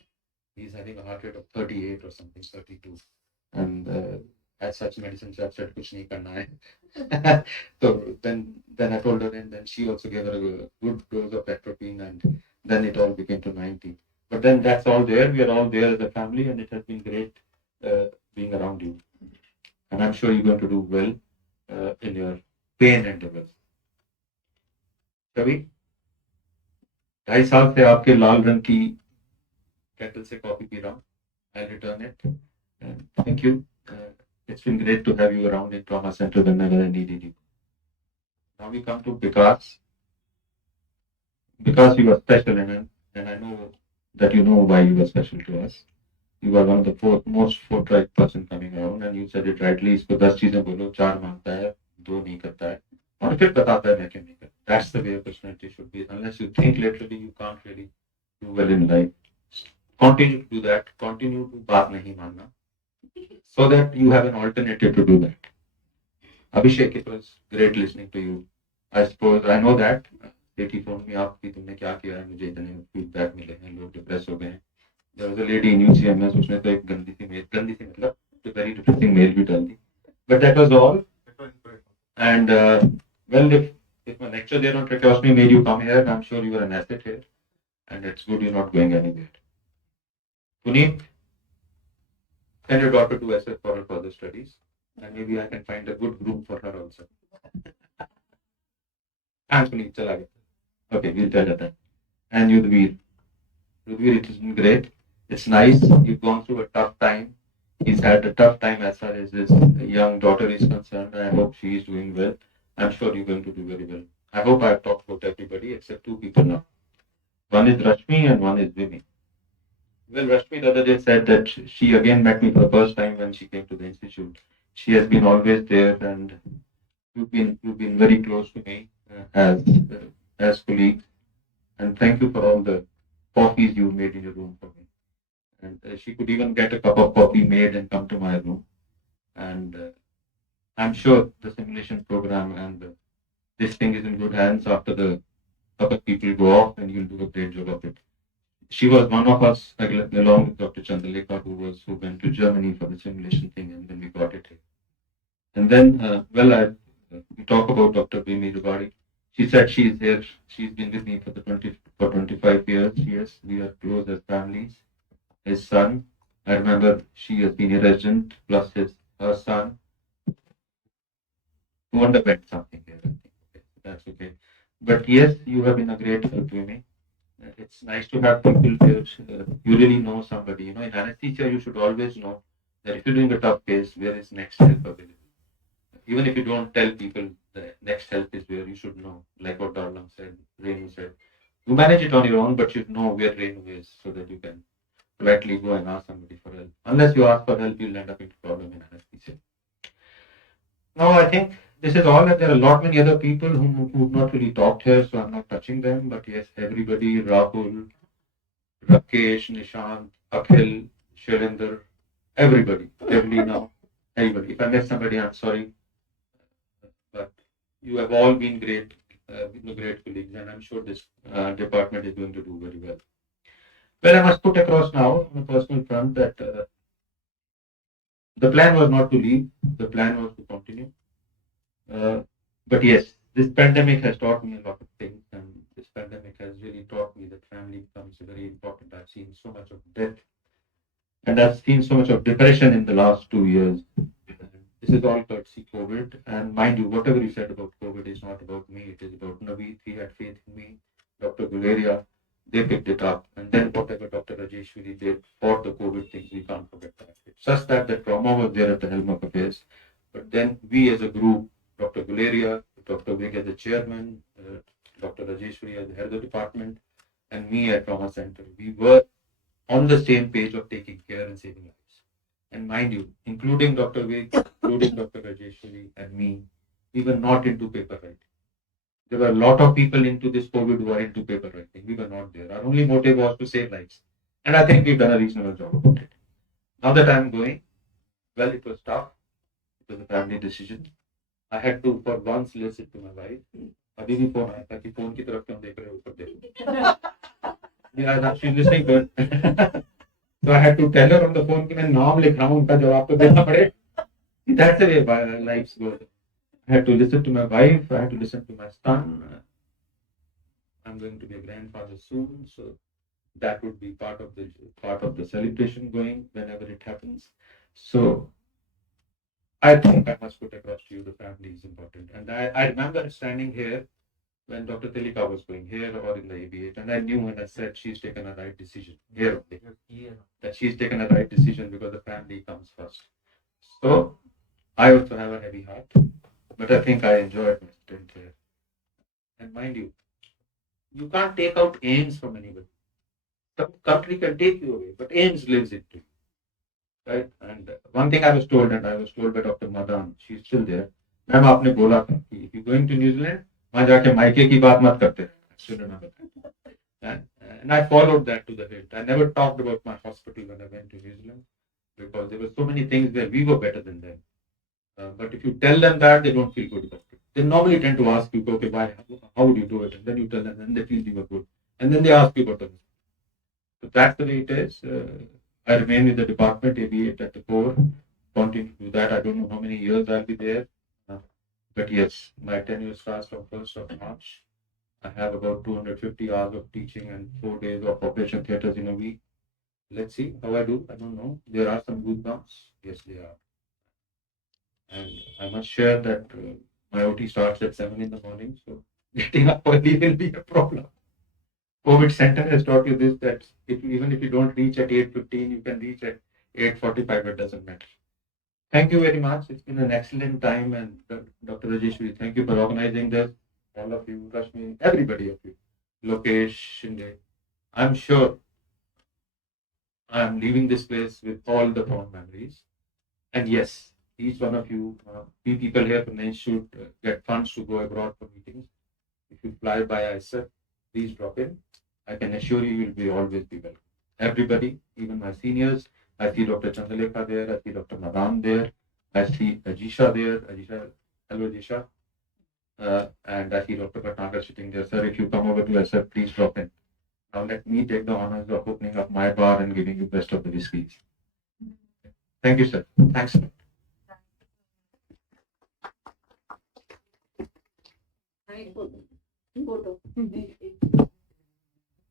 He's having a heart rate of 38 or something, 32. And as such medicine, she said, kuch nahi karna hai. So then I told her, and then she also gave her a good dose of atropine, and then it all became to 90. But then that's all there. We are all there as a family, and it has been great being around you. And I'm sure you're going to do well in your pain endeavors. कभी 2.5 साल से आपके लाल रंग की kettle से coffee P रहा हूँ. I'll return it. Thank you. It's been great to have you around in trauma center whenever I needed you. Now we come to Vikas. Because you are special, and I know that you know why you are special to us. You are one of the most forthright person coming around, and you said it rightly. इसको 10 चीजें बोलो, 4 मानता है, 2 नहीं करता है, और फिर बताता है मैं क्यों नहीं करता. That's the way a personality should be. Unless you think laterally, you can't really do well in life. Continue to do that. Continue to बात नहीं मानना, so that you have an alternative to do that. Abhishek, it was great listening to you. I suppose I know that. बेटी phone में आपकी तुमने क्या किया है, मुझे इतने फीडबैक मिले हैं, लोग डिप्रेस हो गए हैं. There was a lady in UCMS, उसने तो एक गंदी सी मतलब तो very depressing mail भी डाल दी. But that was all. And well, if my lecture there on tracheostomy made you come here, I'm sure you are an asset here, and it's good you're not going anywhere. Puneet, send your daughter to SF for her further studies, and maybe I can find a good group for her also. Thanks, Puneet. चला गया. Okay, we'll tell her that. And Yudhvir, it has been great. It's nice. You've gone through a tough time. He's had a tough time as far as his young daughter is concerned. I hope she is doing well. I'm sure you're going to do very well. I hope I've talked about everybody except 2 people now. One is Rashmi and one is Vimi. Well, Rashmi the other day said that she again met me for the first time when she came to the institute. She has been always there, and you've been very close to me as colleagues. And thank you for all the coffees you made in your room for me. And she could even get a cup of coffee made and come to my room. And I'm sure the simulation program and this thing is in good hands after the other people go off, and you'll do a great job of it. She was one of us, along with Dr. Chandalekha, who went to Germany for the simulation thing, and then we got it here. And then, we talk about Dr. Bimi Rugadi. She said she is here. She's been with me for 25 years. Yes, we are close as families. His son, I remember she has been a resident, plus her son, who underwent something here. I think. Okay, that's okay. But yes, you have been a great help to me. It's nice to have people here. You really know somebody. You know, in anesthesia, you should always know that if you're doing a tough case, where is next help available? Even if you don't tell people the next help is where, you should know, like what Darlam said, Renu said. You manage it on your own, but you know where Renu is so that you can politely go and ask somebody for help. Unless you ask for help, you'll end up into problem in anesthesia. Now, I think this is all. There are a lot many other people who've not really talked here, so I'm not touching them. But yes, everybody, Rahul, Rakesh, Nishant, Akhil, Shailendra, everybody, Evelina, everybody. If I missed somebody, I'm sorry. But you have all been great, great colleagues, and I'm sure this department is going to do very well. Well, I must put across now on a personal front that the plan was not to leave, the plan was to continue. But yes, this pandemic has taught me a lot of things, and this pandemic has really taught me that family becomes very important. I've seen so much of death, and I've seen so much of depression in the last 2 years. This is all courtesy COVID, and mind you, whatever you said about COVID is not about me, it is about Naveed. He had faith in me, Dr. Guleria, they picked it up, and then whatever Dr. Rajeshwari did for the COVID things, we can't forget that. It's just that the trauma was there at the helm of affairs, but then we as a group, Dr. Guleria, Dr. Vig as the chairman, Dr. Rajeshwari as the head of the department, and me at Trauma Center, we were on the same page of taking care and saving lives. And mind you, including Dr. Vig, including Dr. Rajeshwari and me, we were not into paper writing. There were a lot of people into this COVID who are into paper writing. We were not there. Our only motive was to save lives. And I think we've done a reasonable job about it. Now that I'm going, well, it was tough. It was a family decision. I had to for once listen to my wife. अभी भी phone आया था कि phone की तरफ क्यों देख रहे हो ऊपर देखो. Yeah, she's listening good. So I had to tell her on the phone कि मैं नाम लिख रहा हूँ, उनका जवाब तो देना पड़े. That's the way life goes. I had to listen to my wife. I had to listen to my son. I'm going to be a grandfather soon, so that would be part of the celebration going whenever it happens. So I think I must put across to you the family is important. And I remember standing here when Dr. Trikha was going here or in the ABH, and I knew when I said she's taken a right decision here only, that she's taken a right decision because the family comes first. So I also have a heavy heart, but I think I enjoyed my stint here. And mind you, you can't take out AIIMS from anybody. The country can take you away, but AIIMS lives it too. Right? And one thing I was told, and I was told by Dr. Madan, she's still there. Ma'am आपने बोला था कि if you going to New Zealand, वहाँ जाके मायके की बात मत करते. And I followed that to the hilt. I never talked about my hospital when I went to New Zealand because there were so many things where we were better than them. But if you tell them that, they don't feel good about it. They normally tend to ask you, okay, why? How would you do it? And then you tell them, and they feel you were good. And then they ask you about it. So that's the way it is. I remain with the department, ABH at the core. Continue to do that. I don't know how many years I'll be there. But yes, my tenure starts from 1st of March. I have about 250 hours of teaching and 4 days of operation theatres in a week. Let's see how I do. I don't know. There are some goosebumps. Yes, they are. And I must share that my OT starts at 7 in the morning. So getting up early will be a problem. COVID center has taught you this, that even if you don't reach at 8:15, you can reach at 8:45. It doesn't matter. Thank you very much. It's been an excellent time. And Dr. Rajeshwari, thank you for organizing this. All of you, Rashmi, everybody of you. Lokesh, Shinde. I'm sure I'm leaving this place with all the fond memories. And yes, each one of you, we people here from the institute get funds to go abroad for meetings. If you fly by ISEF, please drop in. I can assure you, you'll be always be welcome. Everybody, even my seniors. I see Dr. Chandalekha there. I see Dr. Madan there. I see Ajisha there. Ajisha, hello Ajisha. And I see Dr. Patnagar sitting there. Sir, if you come over to ISEF, please drop in. Now let me take the honors of opening up my bar and giving you best of the whiskeys. Thank you, sir. Thanks.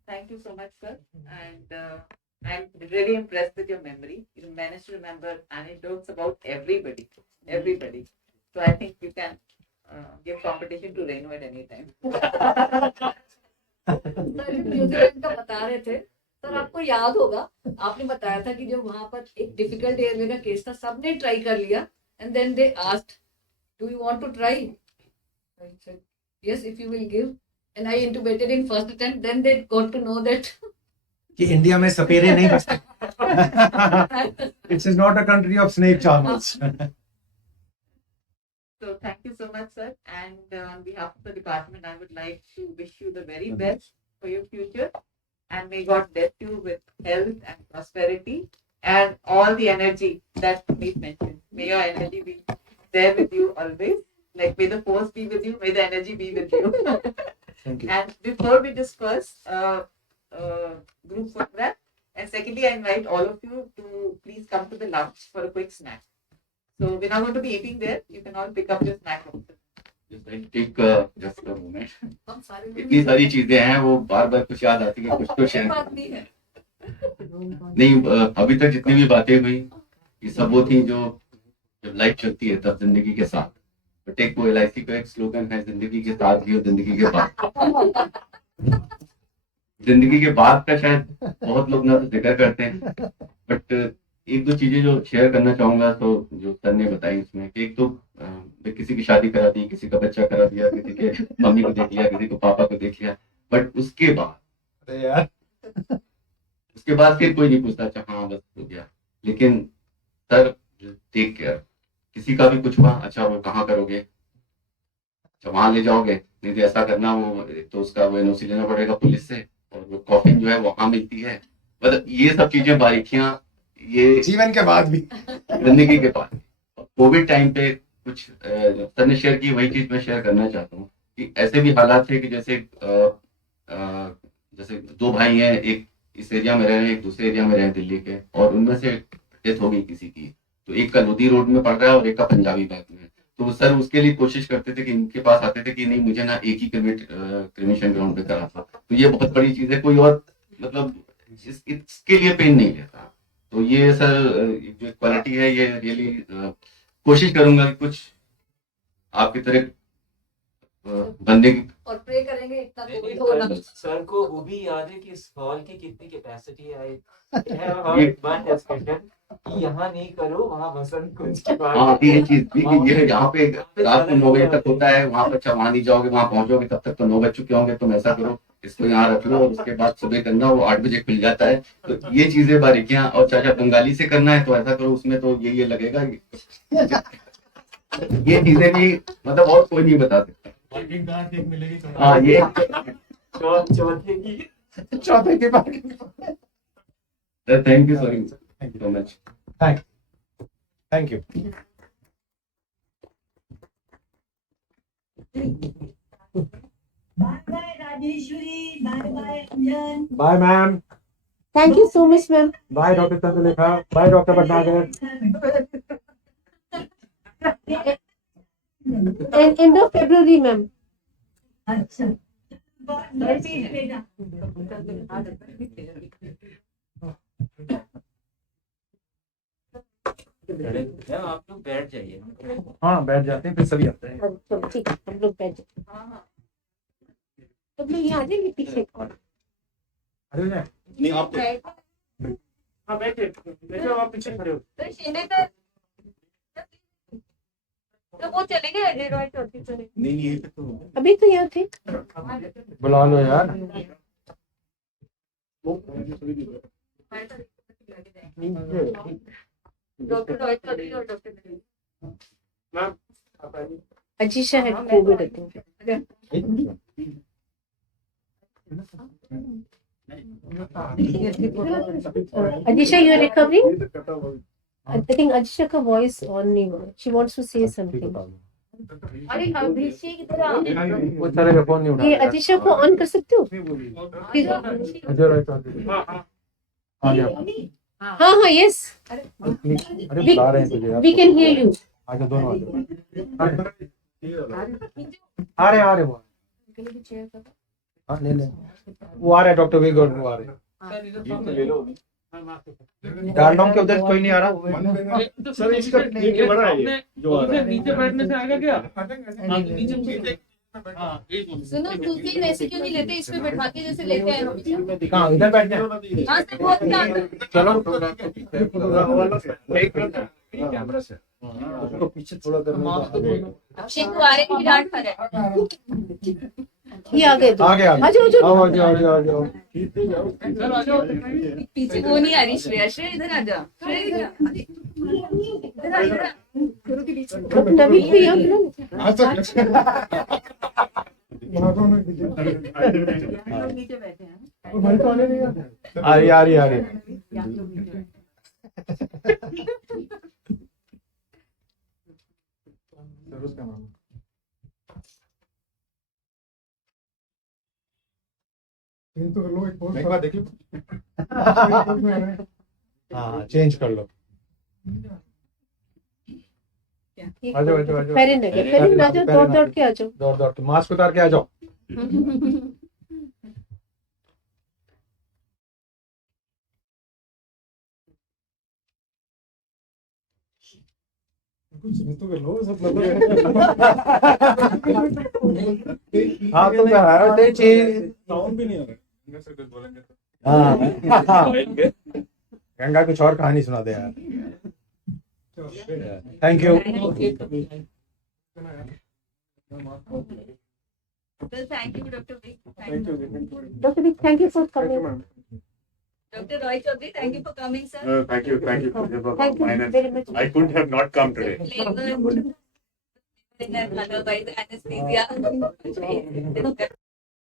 Thank you so much, sir. And I'm really impressed with your memory. You managed to remember anecdotes about everybody. Everybody. So I think you can give competition to Renu at any time. New Zealand का बता रहे थे sir, आपको याद होगा आपने बताया था कि जब वहां पर एक डिफिकल्ट एरिया का केस था, सबने ट्राई कर लिया and then they asked do you want to try. I said yes if you will give and I intubated in first attempt. Then they got to know that कि India में सपेरे नहीं बसते. It is not a country of snake charmers. So thank you so much, sir. And on behalf of the department, I would like to wish you the very best for your future. And may God bless you with health and prosperity and all the energy that we've mentioned. May your energy be there with you always. Like, may the force be with you, may the energy be with you. Thank you. And before we disperse, group photograph. And secondly, I invite all of you to please come to the lounge for a quick snack. So we're not going to be eating there. You can all pick up your snack. Just like take just a moment. इतनी सारी चीजें हैं, वो बार बार कुछ याद आती है, कुछ तो शेयर नहीं. अभी तक जितनी भी बातें हुई, ये सब वो थी जो जब लाइफ चलती है तब जिंदगी के साथ. बट एक वो LIC का एक स्लोगन है, जिंदगी के साथ जियो जिंदगी के बाद. जिंदगी के बाद का शायद बहुत लोग ना तो जिक्र करते हैं, बट एक दो चीजें जो शेयर करना चाहूंगा तो जो सर ने बताई उसमें कि एक तो किसी की शादी करा दी, किसी का बच्चा करा दिया, किसी के मम्मी को देख लिया, किसी को पापा को देख लिया, बट उसके बाद फिर कोई नहीं पूछता अच्छा हाँ बस हो गया. लेकिन सर टेक केयर, किसी का भी कुछ हुआ अच्छा वो कहाँ करोगे, अच्छा वहां ले जाओगे, नहीं तो ऐसा करना वो तो उसका वो NOC लेना पड़ेगा पुलिस से, और वो कॉफिन जो है वहां मिलती है. मतलब ये सब चीजें बारीकियां, ये जीवन के बाद भी, जिंदगी के बाद. कोविड टाइम पे कुछ सर ने शेयर की, वही चीज मैं शेयर करना चाहता हूँ कि ऐसे भी हालात थे कि जैसे दो भाई हैं, इस एरिया में रह रहे हैं, एक दूसरे एरिया में रहे हैं दिल्ली के, और उनमें से डेथ हो गई किसी की, तो एक का लोधी रोड में पड़ रहा है और एक का पंजाबी बाग में। तो सर उसके लिए कोशिश करते थे कि इनके पास आते थे कि नहीं मुझे ना एक ही क्रिमेशन ग्राउंड पे करा था। तो ये बहुत बड़ी चीज है, कोई और मतलब इसके लिए पेन नहीं लेता। तो ये सर जो क्वालिटी है ये रियली कोशिश करूंगा कि कुछ आपकी तरह बंदे की और प्रे करेंगे इतना कोविड हो ना। सर को वो भी याद है कि इस हॉल की कितनी कैपेसिटी है वन डिस्कशन कि यहाँ नहीं करो, वहाँ वसंत कुंज की बात। हाँ ये चीज भी कि ये यहाँ पे रात को 9 बजे तक होता है, वहाँ पर अच्छा वहाँ नहीं जाओगे, वहाँ पहुंचोगे तब तक तो 9 बज चुके होंगे, तुम ऐसा करो इसको यहाँ रख लो और उसके बाद सुबह करना, वो 8 बजे खुल जाता है। तो ये चीजें बारीकियां, और चाचा बंगाली से करना है तो ऐसा करो, उसमें तो ये लगेगा ये चीजें भी मतलब और कोई नहीं बता सकता। हाँ ये चौथे की बात। Thank you so much. Thank you. Bye bye Rajeshwari, bye bye Anjan. Bye ma'am. Thank you so much, ma'am. Bye doctor Chandralekha. Bye doctor Bhatnagar. And end of February, ma'am. अच्छा। आप लोग बैठ जाइए। हाँ बैठ जाते हैं, फिर सभी आते हैं। चलो ठीक है, हम लोग बैठ जाते हैं। तुम लोग यहाँ आ जाएंगे पीछे। अरे जाए नहीं आप हाँ बैठे बैठो, आप पीछे खड़े हो। तो वो चलेंगे अजय रॉय चौथी से। नहीं यही पे तो अभी तो यहाँ थे। बुला लो यार। डॉक्टर रॉय चौधरी और doctor अजीशा had COVID, I think. Ajisha, you are recovering? I think Ajisha का voice on नहीं हुआ. She wants to say something. अरे अभिषेक इधर आ। वो सारे का फोन नहीं उठा। ये अजीशा को ऑन कर सकते हो? अजय राय चौधरी। आ गया। हाँ हाँ yes. अरे बुला रहे हैं तुझे यार। We can hear you. आगे दोनों आ रहे वो। हाँ ले ले। वो आ रहा है डॉक्टर वीगोड, वो आ रहे हैं। डालडोंग के उधर कोई नहीं आ रहा। सर इसका नीचे बड़ा है जो आ रहा है। नीचे बैठने से आएगा क्या? सुनो दूसरी वैसे क्यों नहीं लेते, इस पे बैठा के जैसे लेते हैं हम। कहाँ इधर बैठ जाए। हाँ सर बहुत चलो कैमरा से उसको पीछे थोड़ा करना। अभिषेक को आ रहे हैं डांट खा रहे हैं। ये आ गए। आ गया। आ जाओ आ जाओ। पीछे वो नहीं आ रही श्रेया, श्रेया इधर आ जा। नवीन भी यहाँ आ रही। एक बार देखिए। हाँ चेंज कर लो। आ जाओ। फेरिन आ जाओ, दौड़ के आ जाओ। दौड़ के मास्क उतार के आ जाओ। तो कर लो सब हाँ तो कर साउंड भी नहीं आ रहा सर, कुछ बोलेंगे तो। हाँ गंगा कुछ और कहानी सुना दे यार। Thank you. Thank you, Dr. Vic. Dr. Vic, thank you for coming. Dr. Roy Chaudhary, thank you for coming, sir. Thank you. Thank you very much. I couldn't have not come today. Labor, by the anesthesia.